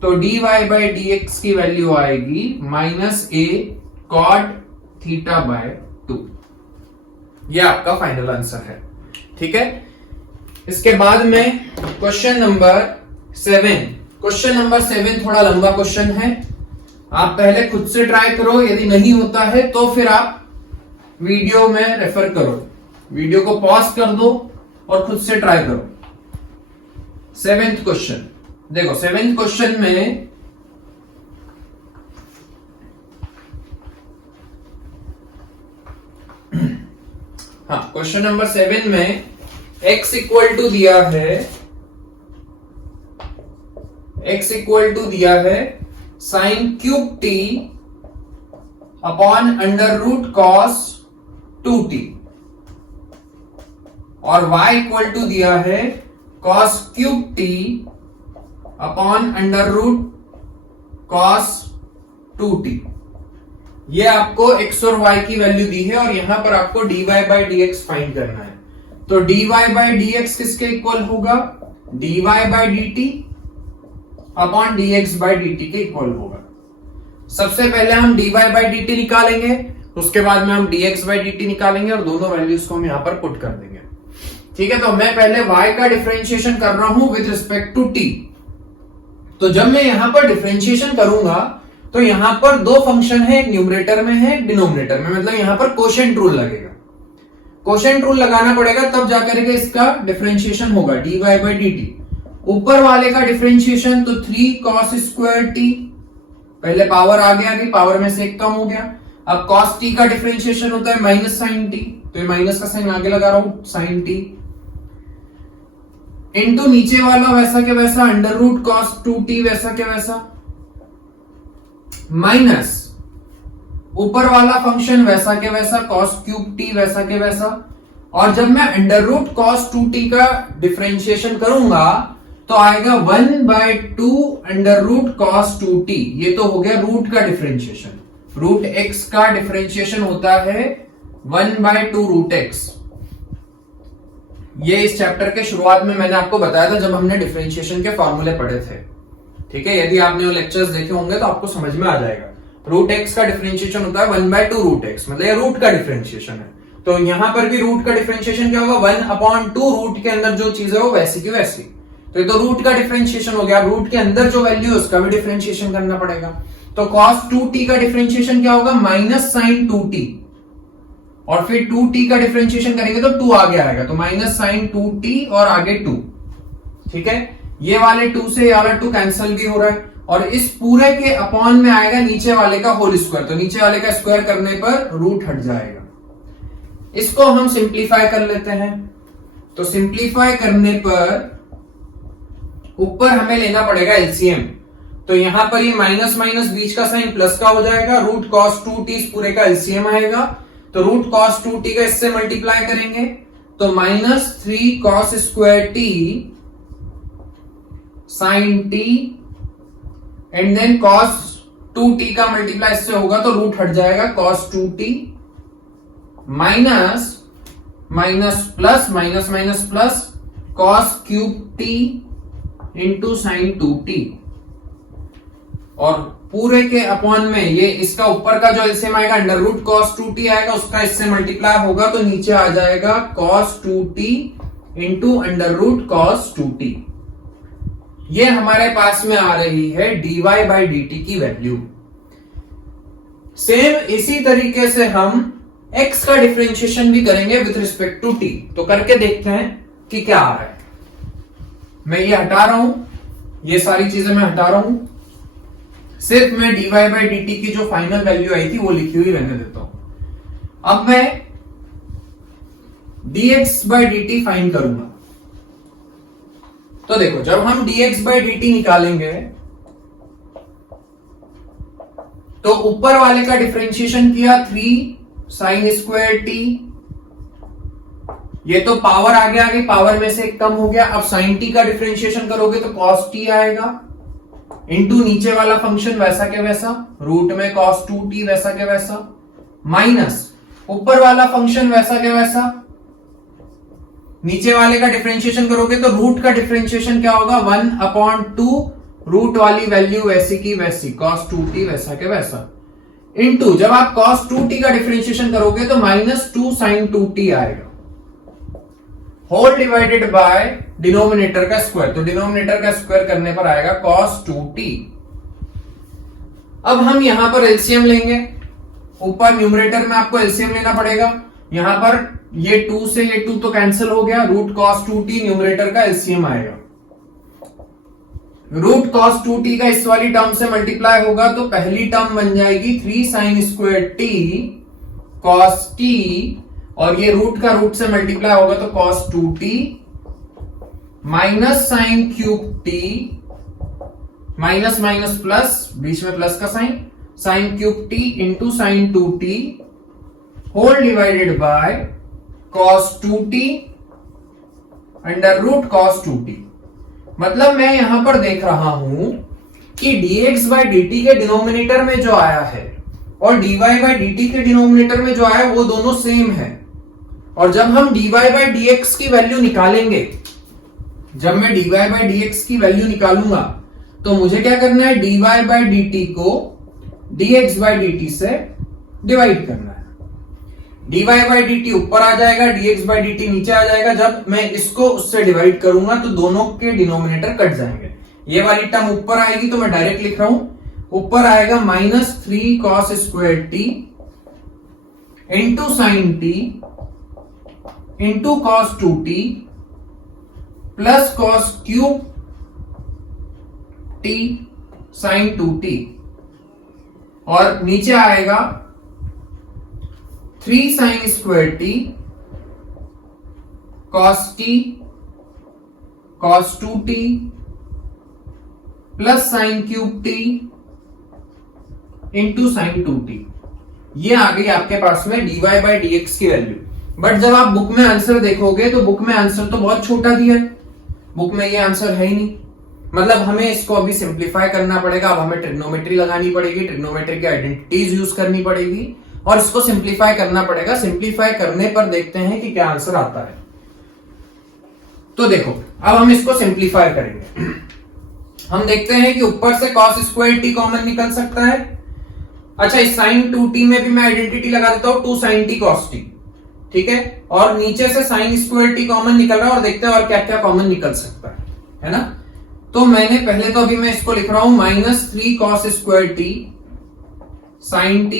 तो dy बाई डी एक्स की वैल्यू आएगी minus a cot theta by 2। यह आपका फाइनल आंसर है। ठीक है, इसके बाद में क्वेश्चन नंबर 7। क्वेश्चन नंबर 7 थोड़ा लंबा क्वेश्चन है आप पहले खुद से ट्राई करो, यदि नहीं होता है तो फिर आप वीडियो में रेफर करो, वीडियो को पॉज कर दो और खुद से ट्राई करो। 7th क्वेश्चन देखो, 7th क्वेश्चन में हाँ, क्वेश्चन नंबर 7 में x इक्वल टू दिया है sine cube t upon under root cos 2t और y इक्वल टू दिया है cos cube t upon under root cos 2t। ये आपको x और y की वैल्यू दी है और यहां पर आपको dy बाई dx फाइंड करना है। तो dy बाई dx किसके इक्वल होगा? dy by dt upon dx by dt के इक्वल होगा। सबसे पहले हम dy बाई dt निकालेंगे, उसके बाद में हम dx बाई dt निकालेंगे और दोनों वैल्यूज को हम यहां पर पुट कर देंगे। ठीक है, तो मैं पहले y का डिफरेंशिएशन कर रहा हूं विद रिस्पेक्ट टू t। तो जब मैं यहां पर डिफरेंशिएशन करूंगा तो यहां पर दो फंक्शन है, एक न्यूमरेटर में है, एक डिनोमिनेटर में, मतलब यहां पर कोशेंट रूल लगेगा। कोशेंट रूल लगाना पड़ेगा तब जाकर के इसका डिफरेंशिएशन होगा dy बाई dt। ऊपर वाले का डिफरेंशिएशन तो 3 cos स्क्वायर t, पहले पावर आगे आ गई, पावर में से एक कम हो गया। अब cos t का डिफरेंशिएशन होता है माइनस साइन t, तो ये माइनस का साइन आगे लगा रहा हूं, साइन t इंटू नीचे वाला वैसा के वैसा अंडर रूट कॉस 2t वैसा के वैसा, माइनस ऊपर वाला फंक्शन वैसा के वैसा कॉस क्यूब टी वैसा के वैसा। और जब मैं अंडर रूट कॉस 2t का डिफरेंशिएशन करूंगा तो आएगा 1/2 अंडर रूट कॉस 2t। ये तो हो गया रूट का डिफरेंशिएशन। रूट x का डिफरेंशिएशन होता है 1/2 रूट x। ये इस चैप्टर के शुरुआत में मैंने आपको बताया था जब हमने डिफरेंशिएशन के फॉर्मूले पढ़े थे। ठीक है, यदि आपने वो लेक्चर्स देखे होंगे तो आपको समझ में आ जाएगा। रूट x का डिफरेंशिएशन होता है 1/2 रूट x, मतलब ये रूट का डिफरेंशिएशन है। तो यहां पर भी रूट का डिफरेंशिएशन क्या होगा? 1/2 रूट के अंदर जो चीज है वो वैसी की वैसी। तो ये तो रूट का डिफरेंशिएशन हो गया। रूट के अंदर जो वैल्यू है उसका भी डिफरेंशिएशन करना पड़ेगा। तो cos 2t का डिफरेंशिएशन क्या होगा? माइनस साइन 2t, और फिर 2t का डिफरेंशिएशन करेंगे तो 2 आगे आएगा, तो माइनस साइन 2t और आगे 2। ठीक है, ये वाले 2 से ये वाला 2 कैंसिल भी हो रहा है और इस पूरे के अपॉन में आएगा नीचे वाले का होल स्क्वायर। तो नीचे वाले का स्क्वायर करने पर रूट हट जाएगा। इसको हम सिंप्लीफाई कर लेते हैं। तो सिंप्लीफाई करने पर ऊपर हमें लेना पड़ेगा एलसीएम। तो यहां पर ये माइनस माइनस बीच का साइन प्लस का हो जाएगा। रूट कॉस 2t इस पूरे का एलसीएम आएगा। तो रूट कॉस 2t का इससे मल्टीप्लाई करेंगे तो minus 3 cos square t sine t and then cos 2t का मल्टीप्लाई इससे होगा तो रूट हट जाएगा cos 2t minus minus plus minus minus plus cos cube t into sine 2t और पूरे के अपॉन में ये इसका ऊपर का जो एलसीएम आएगा अंडर रूट cos 2t आएगा, उसका इससे मल्टीप्लाई होगा तो नीचे आ जाएगा cos 2t into under root cos 2t। ये हमारे पास में आ रही है dy बाई dt की वैल्यू। सेम इसी तरीके से हम x का डिफरेंशिएशन भी करेंगे विथ रिस्पेक्ट टू t। तो करके देखते हैं कि क्या आ रहा है। मैं ये हटा रहा हूं, ये सारी चीजें मैं हटा रहा हूं, सिर्फ मैं dy बाई dt की जो फाइनल वैल्यू आई थी वो लिखी हुई रहने देता हूं। अब मैं dx बाई dt फाइंड करूंगा। तो देखो, जब हम dx बाई dt निकालेंगे तो ऊपर वाले का डिफरेंशिएशन किया 3 साइन स्क्वायर t, ये तो पावर आगे आ गई, पावर में से एक कम हो गया। अब साइन t का डिफरेंशिएशन करोगे तो cos t आएगा इंटू नीचे वाला फंक्शन वैसा के वैसा, रूट में cos 2t वैसा के वैसा, माइनस ऊपर वाला फंक्शन वैसा के वैसा, नीचे वाले का डिफरेंशिएशन करोगे तो रूट का डिफरेंशिएशन क्या होगा? 1/2 रूट वाली वैल्यू वैसी की वैसी cos 2t वैसा के वैसा, इंटू जब आप cos 2t का डिफरेंशिएशन करोगे तो माइनस 2 साइन 2t आएगा, होल डिवाइडेड बाय डिनोमिनेटर का स्क्वायर। तो डिनोमिनेटर का स्क्वायर करने पर आएगा cos 2t। अब हम यहां पर एलसीएम लेंगे, ऊपर न्यूमरेटर में आपको एलसीएम लेना पड़ेगा। यहां पर ये 2 से ये 2 तो कैंसिल हो गया, रूट कॉस 2t न्यूमरेटर का एलसीएम आएगा। रूट कॉस 2t का इस वाली टर्म से मल्टीप्लाई होगा तो पहली टर्म बन जाएगी 3 sine square t cos t, और ये रूट का रूट से मल्टीप्लाई होगा तो cos 2t minus sine cube t, minus minus plus, बीच में प्लस का sine, sine cube t into sine 2t whole divided by cos 2t under root cos 2t। मतलब मैं यहां पर देख रहा हूं कि dx बाई dt के डिनोमिनेटर में जो आया है और dy बाई dt के डिनोमिनेटर में जो आया है वो दोनों सेम है। और जब हम dy बाई dx की वैल्यू निकालेंगे, जब मैं dy बाई dx की वैल्यू निकालूंगा तो मुझे क्या करना है, dy बाई dt को dx बाई dt से डिवाइड करना है। dy बाई dt ऊपर आ जाएगा, dx बाई dt नीचे आ जाएगा। जब मैं इसको उससे डिवाइड करूंगा तो दोनों के डिनोमिनेटर कट जाएंगे। ये वाली टर्म ऊपर आएगी तो मैं डायरेक्ट लिख रहा हूं, ऊपर आएगा minus 3 cos square t into sine t into cos 2t plus cos cube t sine 2t, और नीचे आएगा 3 sine square t cos t cos 2t plus sine cube t into sine 2t। ये आ गई आपके पास में dy बाई dx की वैल्यू। बट जब आप बुक में आंसर देखोगे तो बुक में आंसर तो बहुत छोटा दिया है, बुक में ये आंसर है ही नहीं। मतलब हमें इसको अभी सिंप्लीफाई करना पड़ेगा। अब हमें ट्रिग्नोमेट्री लगानी पड़ेगी, ट्रिग्नोमेट्री की आइडेंटिटीज यूज करनी पड़ेगी और इसको सिंप्लीफाई करना पड़ेगा। सिंप्लीफाई करने पर देखते हैं कि क्या आंसर आता है। तो देखो अब हम इसको सिंप्लीफाई करेंगे। हम देखते हैं कि ऊपर से cos स्क्वायर t कॉमन निकल सकता है। अच्छा, इस sin 2t में भी मैं आइडेंटिटी लगा देता हूं 2 sin t cos t, ठीक है। और नीचे से sin स्क्वायर t कॉमन निकल रहा है और देखते हैं और क्या क्या कॉमन निकल सकता है ना। तो मैंने पहले तो अभी मैं इसको लिख रहा हूं minus 3 cos square t sin t,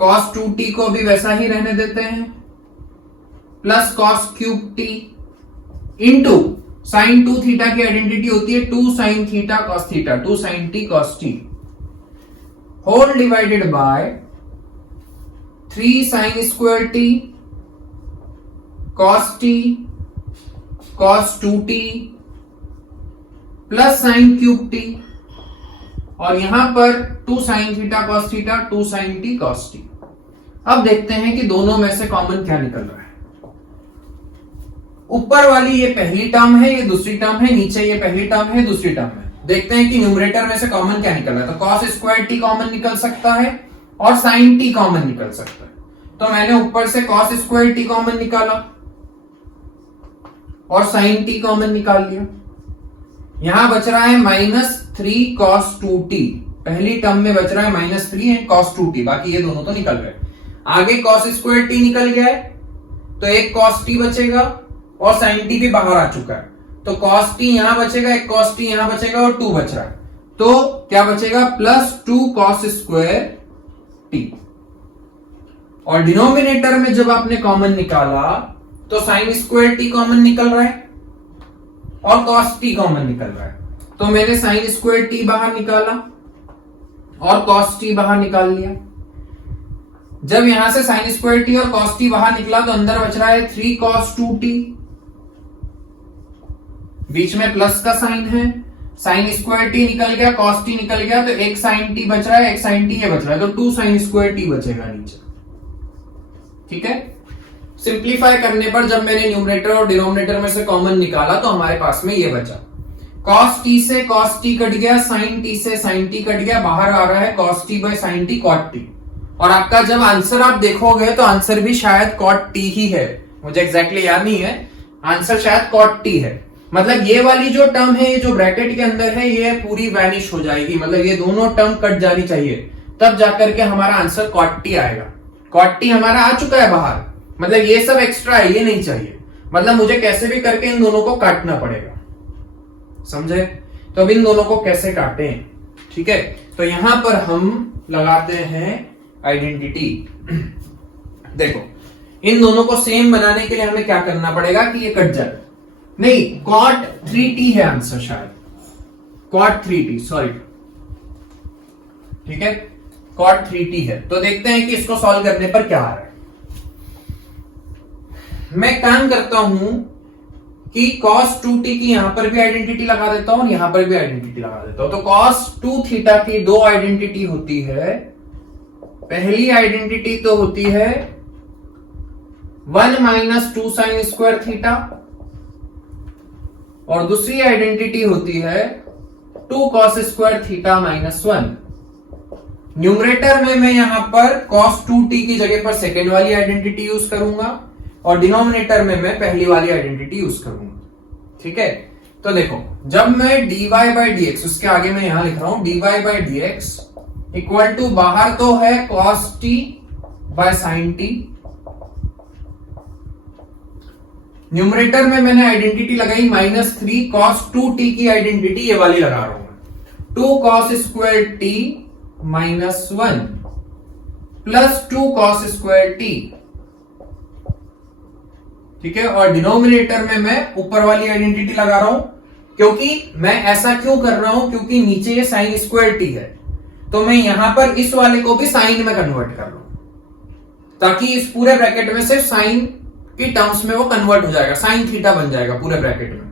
cos 2t को भी वैसा ही रहने देते हैं, plus cos cube t into sine 2 theta की आइडेंटिटी होती है 2 sine theta cos theta, 2 sine t cos t whole divided by 3 sine square t cos t cos 2t plus sine cube t, और यहां पर 2 sine theta cos theta 2 sine t cos t। अब देखते हैं कि दोनों में से कॉमन क्या निकल रहा है। ऊपर वाली ये पहली टर्म है, ये दूसरी टर्म है, नीचे ये पहली टर्म है, दूसरी टर्म है। देखते हैं कि न्यूमरेटर में से कॉमन क्या निकल रहा है। तो cos स्क्वायर t कॉमन निकल सकता है और sin t कॉमन निकल सकता है। तो मैंने ऊपर से cos स्क्वायर t कॉमन निकाला और sin t कॉमन निकाल लिया। यहां बच रहा है माइनस 3 cos 2t, पहली टर्म में बच रहा है माइनस 3 एंड cos 2t, बाकी ये दोनों तो निकल गए। आगे cos स्क्वायर t निकल गया है तो एक cos t बचेगा और sin t भी बाहर आ चुका है। तो cos t यहां बचेगा, एक cos t यहां बचेगा और 2 बच रहा है। तो क्या बचेगा, प्लस 2 cos स्क्वायर t। और डिनोमिनेटर में जब आपने कॉमन निकाला तो sin स्क्वायर t कॉमन निकल रहा है और cos t कॉमन निकल रहा है। तो मैंने sin स्क्वायर t बाहर निकाला और cos t बाहर निकाल लिया। जब यहां से sin स्क्वायर t और cos t बाहर निकला तो अंदर बच रहा है 3 cos 2t, बीच में प्लस का साइन है, sin स्क्वायर t निकल गया, cos t निकल गया, तो एक sin t बच रहा है, एक sin t ये बच रहा है, तो 2 sin स्क्वायर t बचेगा नीचे। ठीक है, सिंप्लीफाई करने पर जब मैंने न्यूमरेटर और डिनोमिनेटर में से कॉमन निकाला तो हमारे पास में ये बचा। cos t से cos t कट गया, sin t से sin t कट गया, बाहर आ रहा है cos t by sin t cot t। और आपका जब आंसर आप देखोगे तो आंसर भी शायद cot t ही है, मुझे एग्जैक्टली याद नहीं है, आंसर शायद cot t है। मतलब ये वाली जो टर्म है, ये जो ब्रैकेट के अंदर है, ये पूरी वैनिश हो जाएगी, मतलब ये दोनों टर्म कट जानी चाहिए, तब जाकर के हमारा आंसर cot t आएगा। cot t हमारा आ चुका है बाहर, मतलब ये सब एक्स्ट्रा है, ये नहीं चाहिए। मतलब मुझे कैसे भी करके इन दोनों को काटना पड़ेगा, समझे। तो अब इन दोनों को कैसे काटें, ठीक है। तो यहां पर हम लगाते हैं आइडेंटिटी। देखो इन दोनों को सेम बनाने के लिए हमें क्या करना पड़ेगा कि ये कट जाए। नहीं, cot 3t है आंसर, शायद cot 3t, सॉरी, ठीक है, cot 3t है। तो देखते हैं कि इसको सॉल्व करने पर क्या आ रहा है। मैं काम करता हूं कि cos 2t की यहां पर भी आइडेंटिटी लगा देता हूं और यहां पर भी आइडेंटिटी लगा देता हूं। तो cos 2 थीटा की दो आइडेंटिटी होती है। पहली आइडेंटिटी तो होती है 1 माइनस 2 साइन स्क्वायर थीटा और दूसरी आइडेंटिटी होती है 2 cos square theta minus 1। Numerator में मैं यहां पर cos 2t की जगह पर सेकेंड वाली आइडेंटिटी यूज करूंगा और डिनोमिनेटर में मैं पहली वाली आइडेंटिटी यूज करूंगा। ठीक है, तो देखो जब मैं dy बाई डी एक्स, उसके आगे मैं यहां लिख रहा हूं dy by d x equal to, बाहर तो है cos t by sine t, numerator में मैंने आइडेंटिटी लगाई -3 cos 2t की आइडेंटिटी ये वाली लगा रहा हूं, 2 cos square t minus 1 plus 2 cos square t। ठीक है, और डिनोमिनेटर में मैं ऊपर वाली आइडेंटिटी लगा रहा हूं, क्योंकि मैं ऐसा क्यों कर रहा हूं, क्योंकि नीचे ये साइन स्क्वायर t है, तो मैं यहां पर इस वाले को भी साइन में कन्वर्ट कर रहा हूं, ताकि इस पूरे ब्रैकेट में से साइन की टर्म्स में वो कन्वर्ट हो जाएगा, साइन थीटा बन जाएगा पूरे ब्रैकेट में।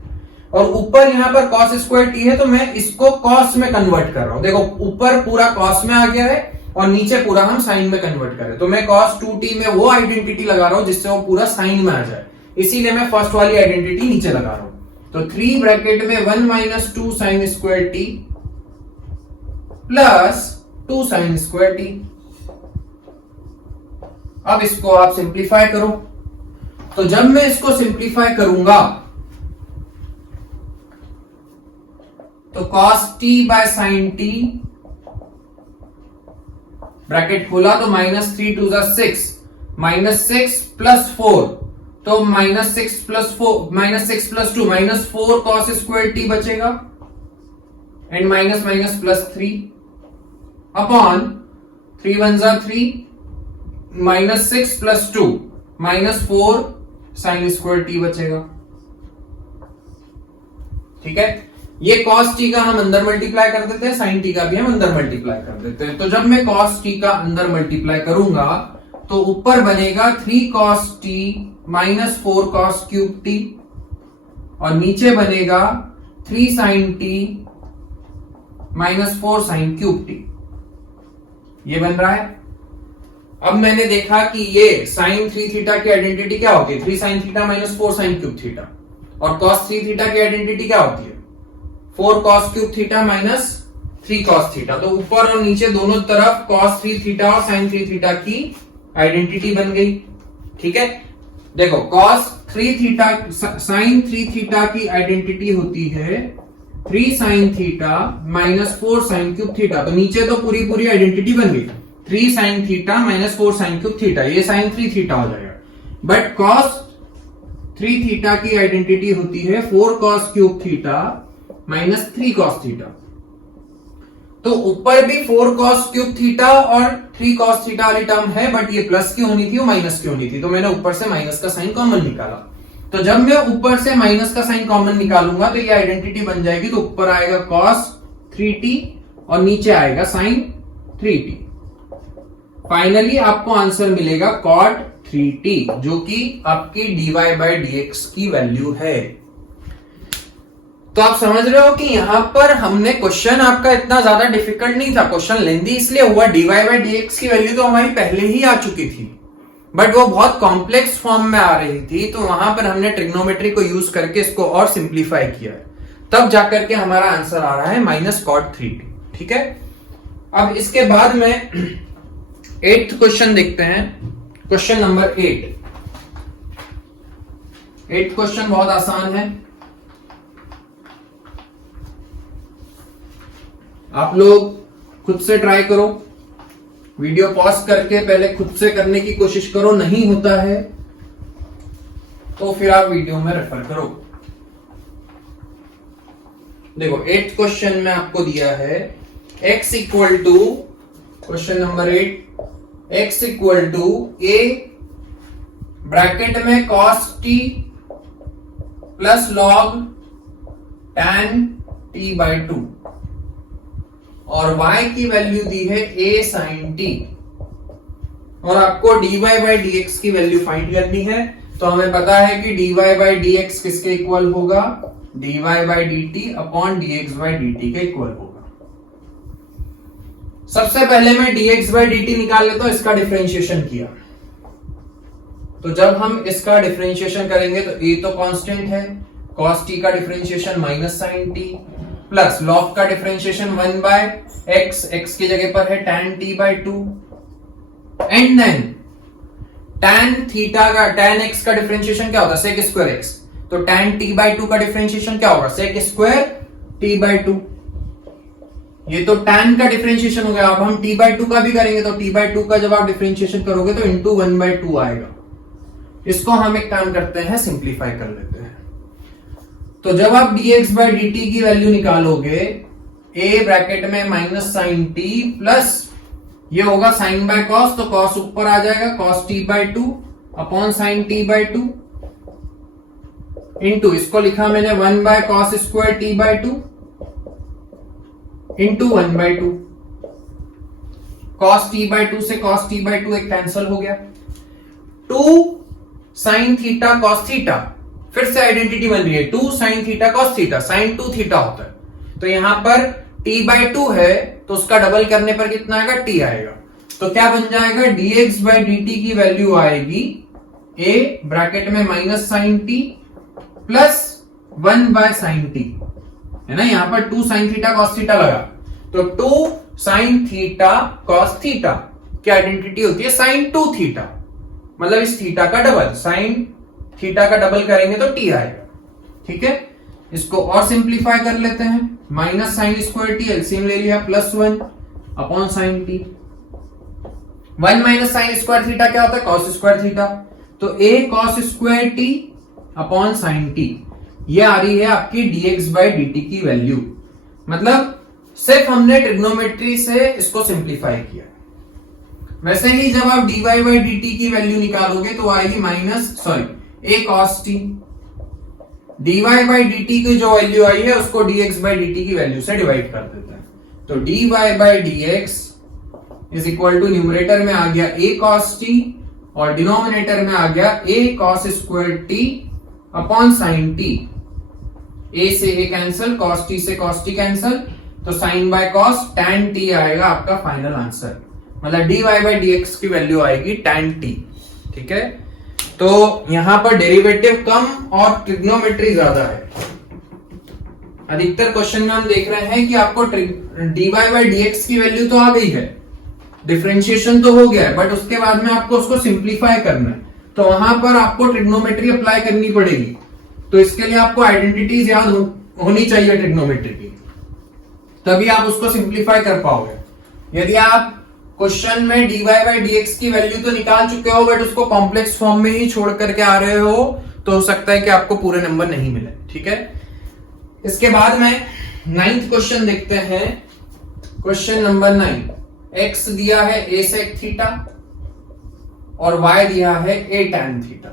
और ऊपर यहां पर cos स्क्वायर t है, तो मैं इसको cos में कन्वर्ट कर रहा हूं। देखो ऊपर पूरा cos में आ गया है और नीचे पूरा हम साइन में कन्वर्ट कर रहे हैं, तो मैं cos 2t में वो आइडेंटिटी लगा रहा हूं जिससे वो पूरा साइन में आ जाए, इसीलिए मैं फर्स्ट वाली आइडेंटिटी नीचे लगा रहा हूं। तो 3 ब्रैकेट में 1 minus 2 sign square t plus 2 sign square t। अब इसको आप सिंप्लीफाई करो, तो जब मैं इसको सिंप्लीफाई करूंगा तो cos t by sine t, bracket खोला तो -3 2 6, -6 प्लस 4, तो -6 plus 4, -6 plus 2, -4 cos square t बचेगा and minus minus plus 3 upon 3 1 जा 3, -6 प्लस 2, -4 साइन स्क्वायर t बचेगा। ठीक है, ये cos t का हम अंदर मल्टीप्लाई कर देते हैं, साइन t का भी हम अंदर मल्टीप्लाई कर देते हैं। तो जब मैं cos t का अंदर मल्टीप्लाई करूंगा तो ऊपर बनेगा 3 cos t minus 4 cos cube t और नीचे बनेगा 3 sine t minus 4 sine cube t। ये बन रहा है। अब मैंने देखा कि ये साइन 3 थीटा की आइडेंटिटी क्या होती है, 3 sign theta minus 4 sine cube theta, और cos 3 थीटा की आइडेंटिटी क्या होती है, 4 cos cube theta minus 3 cos theta. तो ऊपर और नीचे दोनों तरफ cos 3 थीटा और साइन 3 थीटा की आइडेंटिटी बन गई। ठीक है, देखो cos 3 थीटा साइन 3 थीटा की आइडेंटिटी होती है 3 sign theta minus 4 sine cube theta. तो नीचे तो पूरी पूरी आइडेंटिटी बन गई, 3 sign theta minus 4 sine cube theta, ये साइन 3 थीटा हो जाएगा। बट cos 3 थीटा की आइडेंटिटी होती है 4 cos cube theta minus 3 cos theta. तो ऊपर भी 4 cos क्यूब थीटा और 3 cos थीटा वाली टर्म है, बट ये प्लस की होनी थी और माइनस की होनी थी, तो मैंने ऊपर से माइनस का साइन कॉमन निकाला। तो जब मैं ऊपर से माइनस का साइन कॉमन निकालूंगा तो ये आइडेंटिटी बन जाएगी, तो ऊपर आएगा cos 3t और नीचे आएगा साइन 3t। फाइनली आपको आंसर मिलेगा cot 3t, जो कि आपकी dy बाई dx की वैल्यू है। तो आप समझ रहे हो कि यहां पर हमने क्वेश्चन आपका इतना ज्यादा डिफिकल्ट नहीं था, क्वेश्चन लेंदी इसलिए हुआ, dy बाई dx की वैल्यू तो हमारी पहले ही आ चुकी थी, बट वो बहुत कॉम्प्लेक्स फॉर्म में आ रही थी, तो वहां पर हमने ट्रिग्नोमेट्री को यूज करके इसको और सिंप्लीफाई किया है, तब जाकर के हमारा आंसर आ रहा है -cot 3t। ठीक है, अब इसके बाद में 8th क्वेश्चन देखते हैं, क्वेश्चन नंबर 8। 8th क्वेश्चन बहुत आसान है, आप लोग खुद से ट्राई करो, वीडियो पॉज करके पहले खुद से करने की कोशिश करो, नहीं होता है तो फिर आप वीडियो में रेफर करो। देखो 8th क्वेश्चन में आपको दिया है x equal to, question number 8, x equal to a bracket में cos t plus log tan t by 2 और y की वैल्यू दी है a sin t और आपको dy बाई dx की वैल्यू फाइंड करनी है। तो हमें पता है कि dy बाई dx किसके इक्वल होगा, dy by dt upon dx by dt के इक्वल होगा। सबसे पहले मैं dx बाई dt निकाल लेता हूं, इसका डिफरेंशिएशन किया तो जब हम इसका डिफरेंशिएशन करेंगे तो a तो कांस्टेंट है, cos t का differentiation minus sin t plus log का डिफरेंशिएशन 1 बाय x की जगह पर है tan t by 2 and then tan theta का tan x का डिफरेंशिएशन क्या होता है, sec स्क्वायर x, तो tan t बाई 2 का डिफरेंशिएशन क्या होगा, sec स्क्वायर t बाई 2। ये तो tan का डिफरेंशिएशन हो गया। अब हम t बाई 2 का भी करेंगे तो t बाई 2 का जब आप डिफरेंशिएशन करोगे तो इंटू 1 बाई 2 आएगा। इसको हम एक काम करते हैं, सिंप्लीफाई कर लेते हैं। तो जब आप dx बाई dt की वैल्यू निकालोगे, a ब्रैकेट में माइनस साइन t प्लस ये होगा साइन बाय कॉस, तो कॉस ऊपर आ जाएगा, cos t by 2 upon sine t by 2 into इसको लिखा मैंने 1 by cos square t by 2 into 1 by 2। cos t by 2 से cos t बाई 2 एक कैंसिल हो गया। 2 साइन थीटा कॉस थीटा, फिर से आइडेंटिटी बन रही है, 2 sine theta cos theta, sine 2 theta होता है। तो यहां पर t बाई 2 है तो उसका डबल करने पर कितना आएगा, t आएगा। तो क्या बन जाएगा, dx बाई dt की वैल्यू आएगी a ब्रैकेट में minus sine t plus 1 by sine t, है ना। यहां पर 2 साइन थीटा कॉस थीटा लगा तो 2 साइन थीटा कॉस थीटा की आइडेंटिटी होती है साइन 2 थीटा, मतलब इस थीटा का डबल, साइन थीटा का डबल करेंगे तो t आएगा। ठीक है, इसको और सिंप्लीफाई कर लेते हैं, minus sign square T LCM ले लिया plus 1 upon sine T. 1 minus sine square theta क्या होता है, कॉस स्क्वायर थीटा, तो a cos square T upon sine T, ये आ रही है आपकी dx बाई dt की वैल्यू। मतलब सिर्फ हमने ट्रिग्नोमेट्री से इसको सिंप्लीफाई किया। वैसे ही जब आप dy बाई dt की वैल्यू निकालोगे तो आएगी a cos t, dy by dt की जो वैल्यू आई है उसको dx बाई dt की वैल्यू से डिवाइड कर देते हैं। तो dy by dx is equal to, numerator में आ गया a cos t और डिनोमिनेटर में आ गया a cos square t upon sine t। a से a कैंसिल, cos t से cos t कैंसिल, तो sign by cos tan t आएगा आपका फाइनल आंसर। मतलब dy बाई dx की वैल्यू आएगी tan t। ठीक है, तो यहां पर डेरिवेटिव कम और ट्रिग्नोमेट्री ज्यादा है। अधिकतर क्वेश्चन में हम देख रहे हैं कि आपको dy बाई dx की वैल्यू तो आ गई है, डिफरेंशिएशन तो हो गया है, बट उसके बाद में आपको उसको सिंप्लीफाई करना है, तो वहां पर आपको ट्रिग्नोमेट्री अप्लाई करनी पड़ेगी। तो इसके लिए आपको आइडेंटिटीज याद होनी चाहिए ट्रिग्नोमेट्री की, तभी आप उसको सिंप्लीफाई कर पाओगे। यदि आप क्वेश्चन में dy बाई dx की वैल्यू तो निकाल चुके हो बट उसको कॉम्प्लेक्स फॉर्म में ही छोड़ करके आ रहे हो तो हो सकता है कि आपको पूरे नंबर नहीं मिले। ठीक है, इसके बाद में 9th क्वेश्चन देखते हैं। क्वेश्चन नंबर 9, x दिया है a sec थीटा और y दिया है a tan थीटा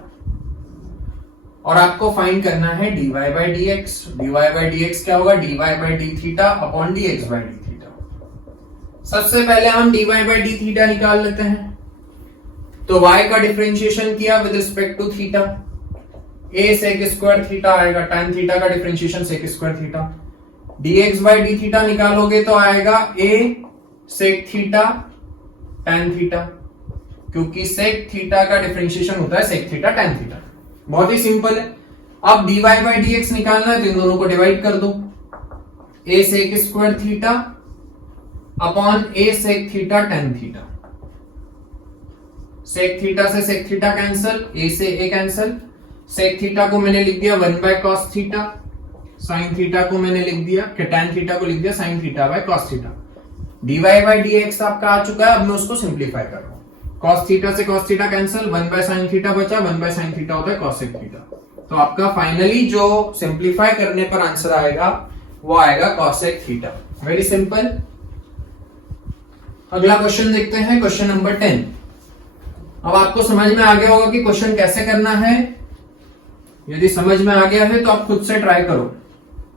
और आपको फाइंड करना है dy by dx। dy by dx क्या होगा, dy by d theta upon dx by d theta. सबसे पहले हम dy बाई d थीटा निकाल लेते हैं। तो y का डिफरेंशिएशन किया with respect to theta, a sec square theta आएगा, tan थीटा का differentiation sec square theta. dx by d theta निकालोगे तो आएगा a sec theta tan theta, क्योंकि sec थीटा का डिफरेंशिएशन होता है sec थीटा tan थीटा। बहुत ही सिंपल है। अब dy बाई dx निकालना है तो इन दोनों को डिवाइड कर दो, a sec square theta upon a sec theta tan theta. sec theta से sec थीटा कैंसिल, a से a कैंसिल। sec थीटा को मैंने लिख दिया 1 by cos theta, sin theta को मैंने लिख दिया, tan थीटा को लिख दिया sin theta by cos theta. dy by dx आपका आ चुका है। अब मैं उसको सिंप्लीफाई कर रहा हूं। cos थीटा से cos theta cancel, 1 by sin theta बचा, 1 बाय sin थीटा होता है cos sec थीटा। तो आपका फाइनली जो सिंप्लीफाई करने पर आंसर आएगा वो आएगा cos sec theta. Very simple. अगला क्वेश्चन देखते हैं, क्वेश्चन नंबर 10। अब आपको समझ में आ गया होगा कि क्वेश्चन कैसे करना है। यदि समझ में आ गया है तो आप खुद से ट्राई करो।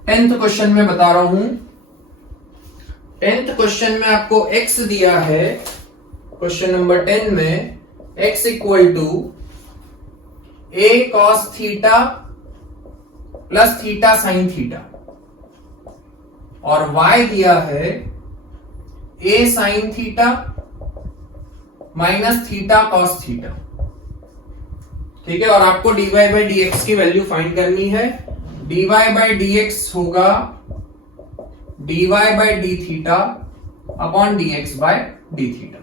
10th क्वेश्चन में बता रहा हूं। 10th क्वेश्चन में आपको x दिया है, क्वेश्चन नंबर 10 में x equal to a cos theta plus theta sine theta, और y दिया है a sine theta minus theta cos theta. ठीक है, और आपको dy बाई dx की वैल्यू फाइंड करनी है। dy बाई dx होगा dy by D theta upon dx by D theta.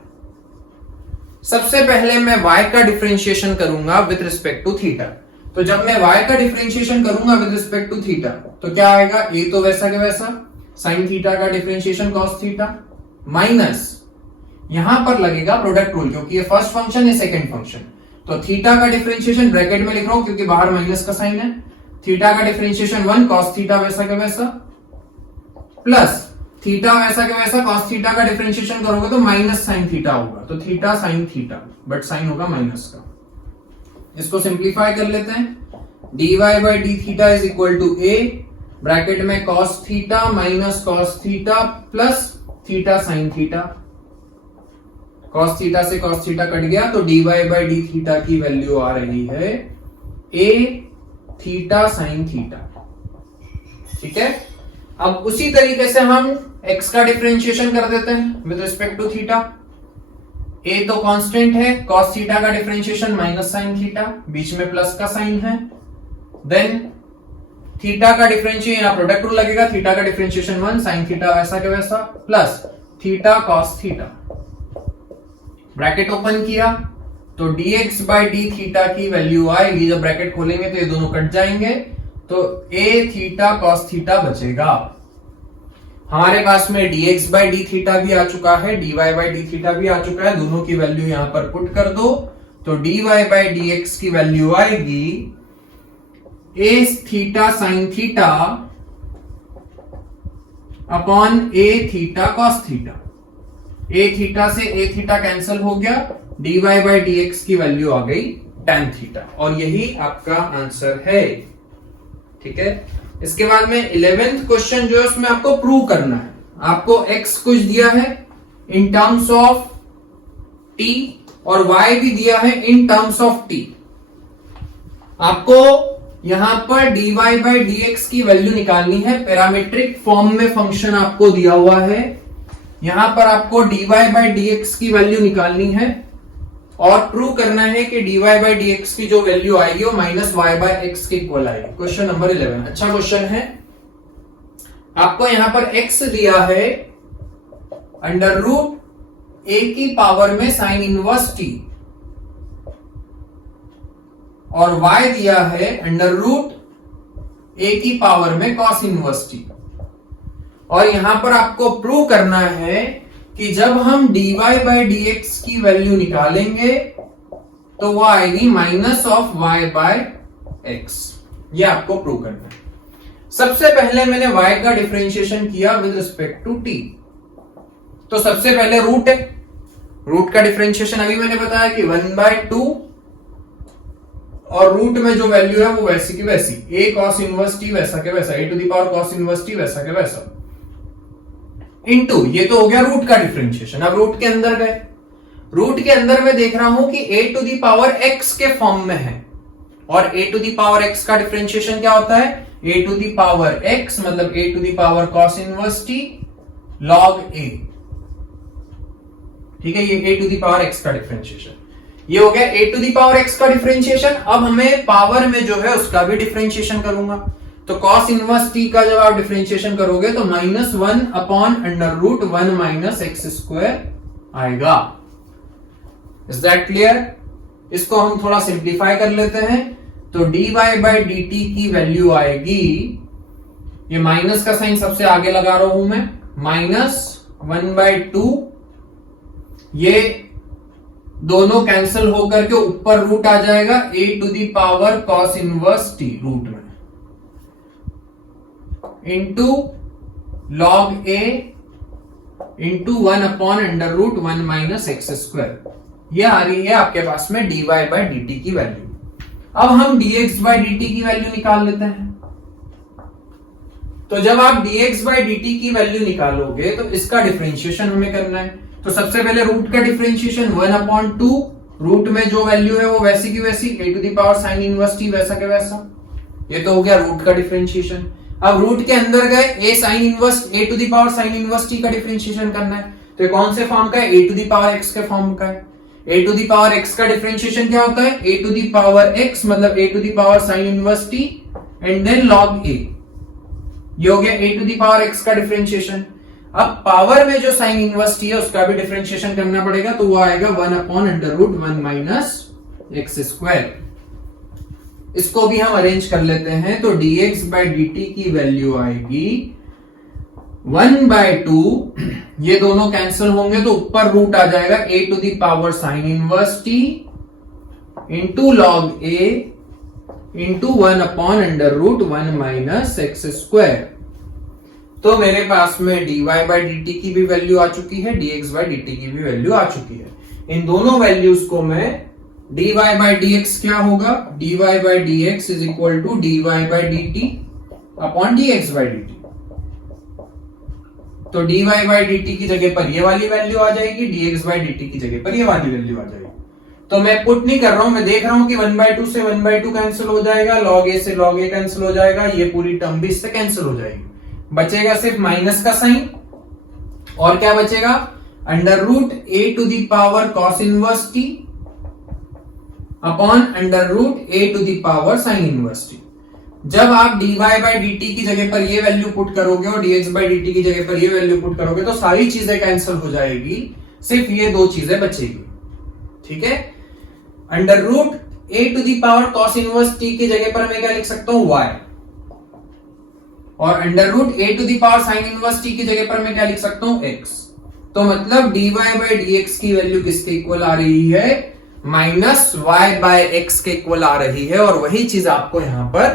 सबसे पहले मैं y का डिफरेंशिएशन करूंगा विद रिस्पेक्ट टू थीटा। तो जब मैं y का डिफरेंशिएशन करूंगा विद रिस्पेक्ट टू थीटा तो क्या आएगा, a तो वैसा के वैसा, साइन थीटा का डिफरेंशिएशन कॉस थीटा, माइनस यहां पर लगेगा प्रोडक्ट रूल, क्योंकि ये फर्स्ट फंक्शन है सेकंड फंक्शन। तो थीटा का डिफरेंशिएशन ब्रैकेट में लिख रहा हूं क्योंकि बाहर माइनस का साइन है। थीटा का डिफरेंशिएशन 1 कॉस थीटा वैसा के वैसा, प्लस थीटा वैसा के वैसा, कॉस थीटा का डिफरेंशिएशन करोगे तो माइनस साइन थीटा होगा, तो theta sine theta, but sine होगा माइनस का। इसको सिंप्लीफाई कर लेते हैं। dy by D theta is equal to a, bracket में cos theta minus cos theta plus theta sine theta. Cos theta से कॉस थीटा कट गया तो dy बाई डी थीटा की वैल्यू आ रही है a थीटा साइन थीटा। ठीक है, अब उसी तरीके से हम x का डिफरेंशिएशन कर देते हैं with respect to theta. a तो कांस्टेंट है, cos थीटा का डिफरेंशिएशन माइनस साइन थीटा, बीच में प्लस का साइन है। देन थीटा का डिफरेंशिएशन, यहां प्रोडक्ट रूल लगेगा, थीटा का डिफरेंशिएशन 1 साइन थीटा वैसा के वैसा, plus theta cos theta. Bracket open किया तो dx बाई डी थीटा की वैल्यू आएगी, जब ब्रैकेट खोलेंगे तो ये दोनों कट जाएंगे, तो a थीटा cos थीटा बचेगा। हमारे पास में dx बाई डी थीटा भी आ चुका है, dy बाई डी थीटा भी आ चुका है, दोनों की वैल्यू यहां पर पुट कर दो तो dy बाई dx की वैल्यू आएगी a theta sine theta upon a theta cos theta. a theta से a थीटा कैंसिल हो गया, dy बाई dx की वैल्यू आ गई tan थीटा, और यही आपका आंसर है। ठीक है, इसके बाद में 11th क्वेश्चन जो है उसमें आपको प्रूव करना है। आपको x कुछ दिया है इन टर्म्स ऑफ t और y भी दिया है इन टर्म्स ऑफ t। आपको यहां पर dy बाई dx की वैल्यू निकालनी है, पैरामीट्रिक फॉर्म में फंक्शन आपको दिया हुआ है। यहां पर आपको dy बाई dx की वैल्यू निकालनी है और प्रूव करना है कि dy बाई dx की जो वैल्यू आएगी वो माइनस y बाई x के इक्वल आएगी। क्वेश्चन नंबर 11 अच्छा क्वेश्चन है। आपको यहां पर x दिया है अंडर रूट a की पावर में साइन इनवर्स t, और y दिया है अंडर रूट a की पावर में कॉस इनवर्स t। और यहां पर आपको प्रूव करना है कि जब हम dy बाई dx की वैल्यू निकालेंगे तो वो आएगी minus of y by x। ये आपको प्रूव करना है। सबसे पहले मैंने y का डिफरेंशिएशन किया विद रिस्पेक्ट टू t। तो सबसे पहले रूट है, रूट का डिफरेंशिएशन अभी मैंने बताया कि 1/2, और रूट में जो वैल्यू है वो वैसी की वैसी, a cos इनवर्स t वैसा के वैसा, a to the power cos inverse t वैसा के वैसा, इनटू ये तो हो गया रूट का डिफरेंशिएशन। अब रूट के अंदर गए, रूट के अंदर मैं देख रहा हूं कि a to the power x के फॉर्म में है, और a to the power x का डिफरेंशिएशन क्या होता है, a to the power x मतलब a to the power cos inverse t log a। ठीक है, ये a to the power x का डिफरेंशिएशन, ये हो गया a to the power x का डिफरेंशिएशन। अब हमें पावर में जो है उसका भी डिफरेंशिएशन करूंगा, तो cos इनवर्स t का जब आप डिफरेंशिएशन करोगे तो -1 upon under root 1 minus x square आएगा। Is that clear? इसको हम थोड़ा सिंप्लीफाई कर लेते हैं, तो dy बाई dt की वैल्यू आएगी, ये माइनस का साइन सबसे आगे लगा रहा हूं मैं, -1/2, ये दोनों कैंसिल होकर के ऊपर रूट आ जाएगा a to the power cos inverse t root में, into log a into 1/√1 minus x square. ये आ रही है आपके पास में dy बाई dt की वैल्यू। अब हम dx बाई dt की वैल्यू निकाल लेते हैं। तो जब आप dx बाई dt की वैल्यू निकालोगे तो इसका डिफरेंशिएशन हमें करना है। तो सबसे पहले रूट का डिफरेंशिएशन 1/2, रूट में जो वैल्यू है वो वैसी की वैसी, a to the power sine inverse t वैसा के वैसा। ये तो हो गया रूट का डिफरेंशिएशन। अब रूट के अंदर गए a sine inverse a to the power sine inverse t का डिफरेंशिएशन करना है। तो ये कौन से फॉर्म का है? a to the power x के फॉर्म का है। a to the power x का डिफरेंशिएशन क्या होता है? a to the power x मतलब a to the power sine inverse t and then log a। ये हो गया a to the power x का डिफरेंशिएशन। अब पावर में जो साइन इनवर्स t है उसका भी डिफरेंशिएशन करना पड़ेगा, तो वो आएगा 1/√1 माइनस एक्स स्क्वायर। इसको भी हम अरेंज कर लेते हैं। तो dx बाई dt की वैल्यू आएगी 1/2, ये दोनों कैंसिल होंगे तो ऊपर रूट आ जाएगा a to the power sine inverse t into log a into 1/√1 minus x square. तो मेरे पास में dy बाई dt की भी वैल्यू आ चुकी है, dx बाई dt की भी वैल्यू आ चुकी है। इन दोनों वैल्यूज को मैं dy बाई dx क्या होगा? dy by dx is equal to dy by dt upon dx by dt। तो dy बाई dt की जगह पर ये वाली वैल्यू आ जाएगी, dx बाई dt की जगह पर ये वाली वैल्यू आ जाएगी। तो मैं पुट नहीं कर रहा हूं, मैं देख रहा हूं कि 1/2 से 1/2 कैंसिल हो जाएगा, log a से log a कैंसिल हो जाएगा, ये पूरी टर्म भी इससे कैंसिल हो जाएगी। बचेगा सिर्फ माइनस का साइन, और क्या बचेगा? √a to the power cos inverse t upon √a to the power sine inverse t। जब आप dy बाई dt की जगह पर ये वैल्यू पुट करोगे और dx बाई dt की जगह पर ये वैल्यू पुट करोगे तो सारी चीजें कैंसिल हो जाएगी, सिर्फ ये दो चीजें बचेगी। ठीक है, √a to the power cos inverse t की जगह पर मैं क्या लिख सकता हूं? y, और √a to the power sine inverse t की जगह पर मैं क्या लिख सकता हूं? x। तो मतलब dy बाई dx की वैल्यू किसके इक्वल आ रही है? माइनस y बाय x के इक्वल आ रही है, और वही चीज आपको यहां पर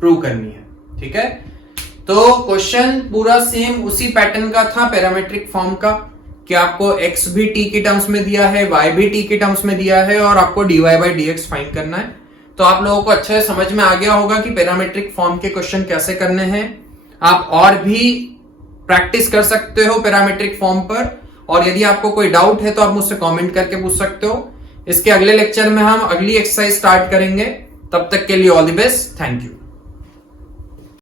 प्रूव करनी है। ठीक है, तो क्वेश्चन पूरा सेम उसी पैटर्न का था पैरामेट्रिक फॉर्म का, कि आपको x भी t के टर्म्स में दिया है, y भी t के टर्म्स में दिया है, और आपको dy बाई dx फाइंड करना है। तो आप लोगों को अच्छे से समझ में आ गया होगा कि पैरामेट्रिक फॉर्म के क्वेश्चन कैसे करने हैं। आप और भी प्रैक्टिस कर सकते हो पैरामेट्रिक फॉर्म पर, और यदि आपको कोई डाउट है तो आप मुझसे कमेंट करके पूछ सकते हो। इसके अगले लेक्चर में हम अगली एक्सरसाइज स्टार्ट करेंगे। तब तक के लिए all the best, thank you.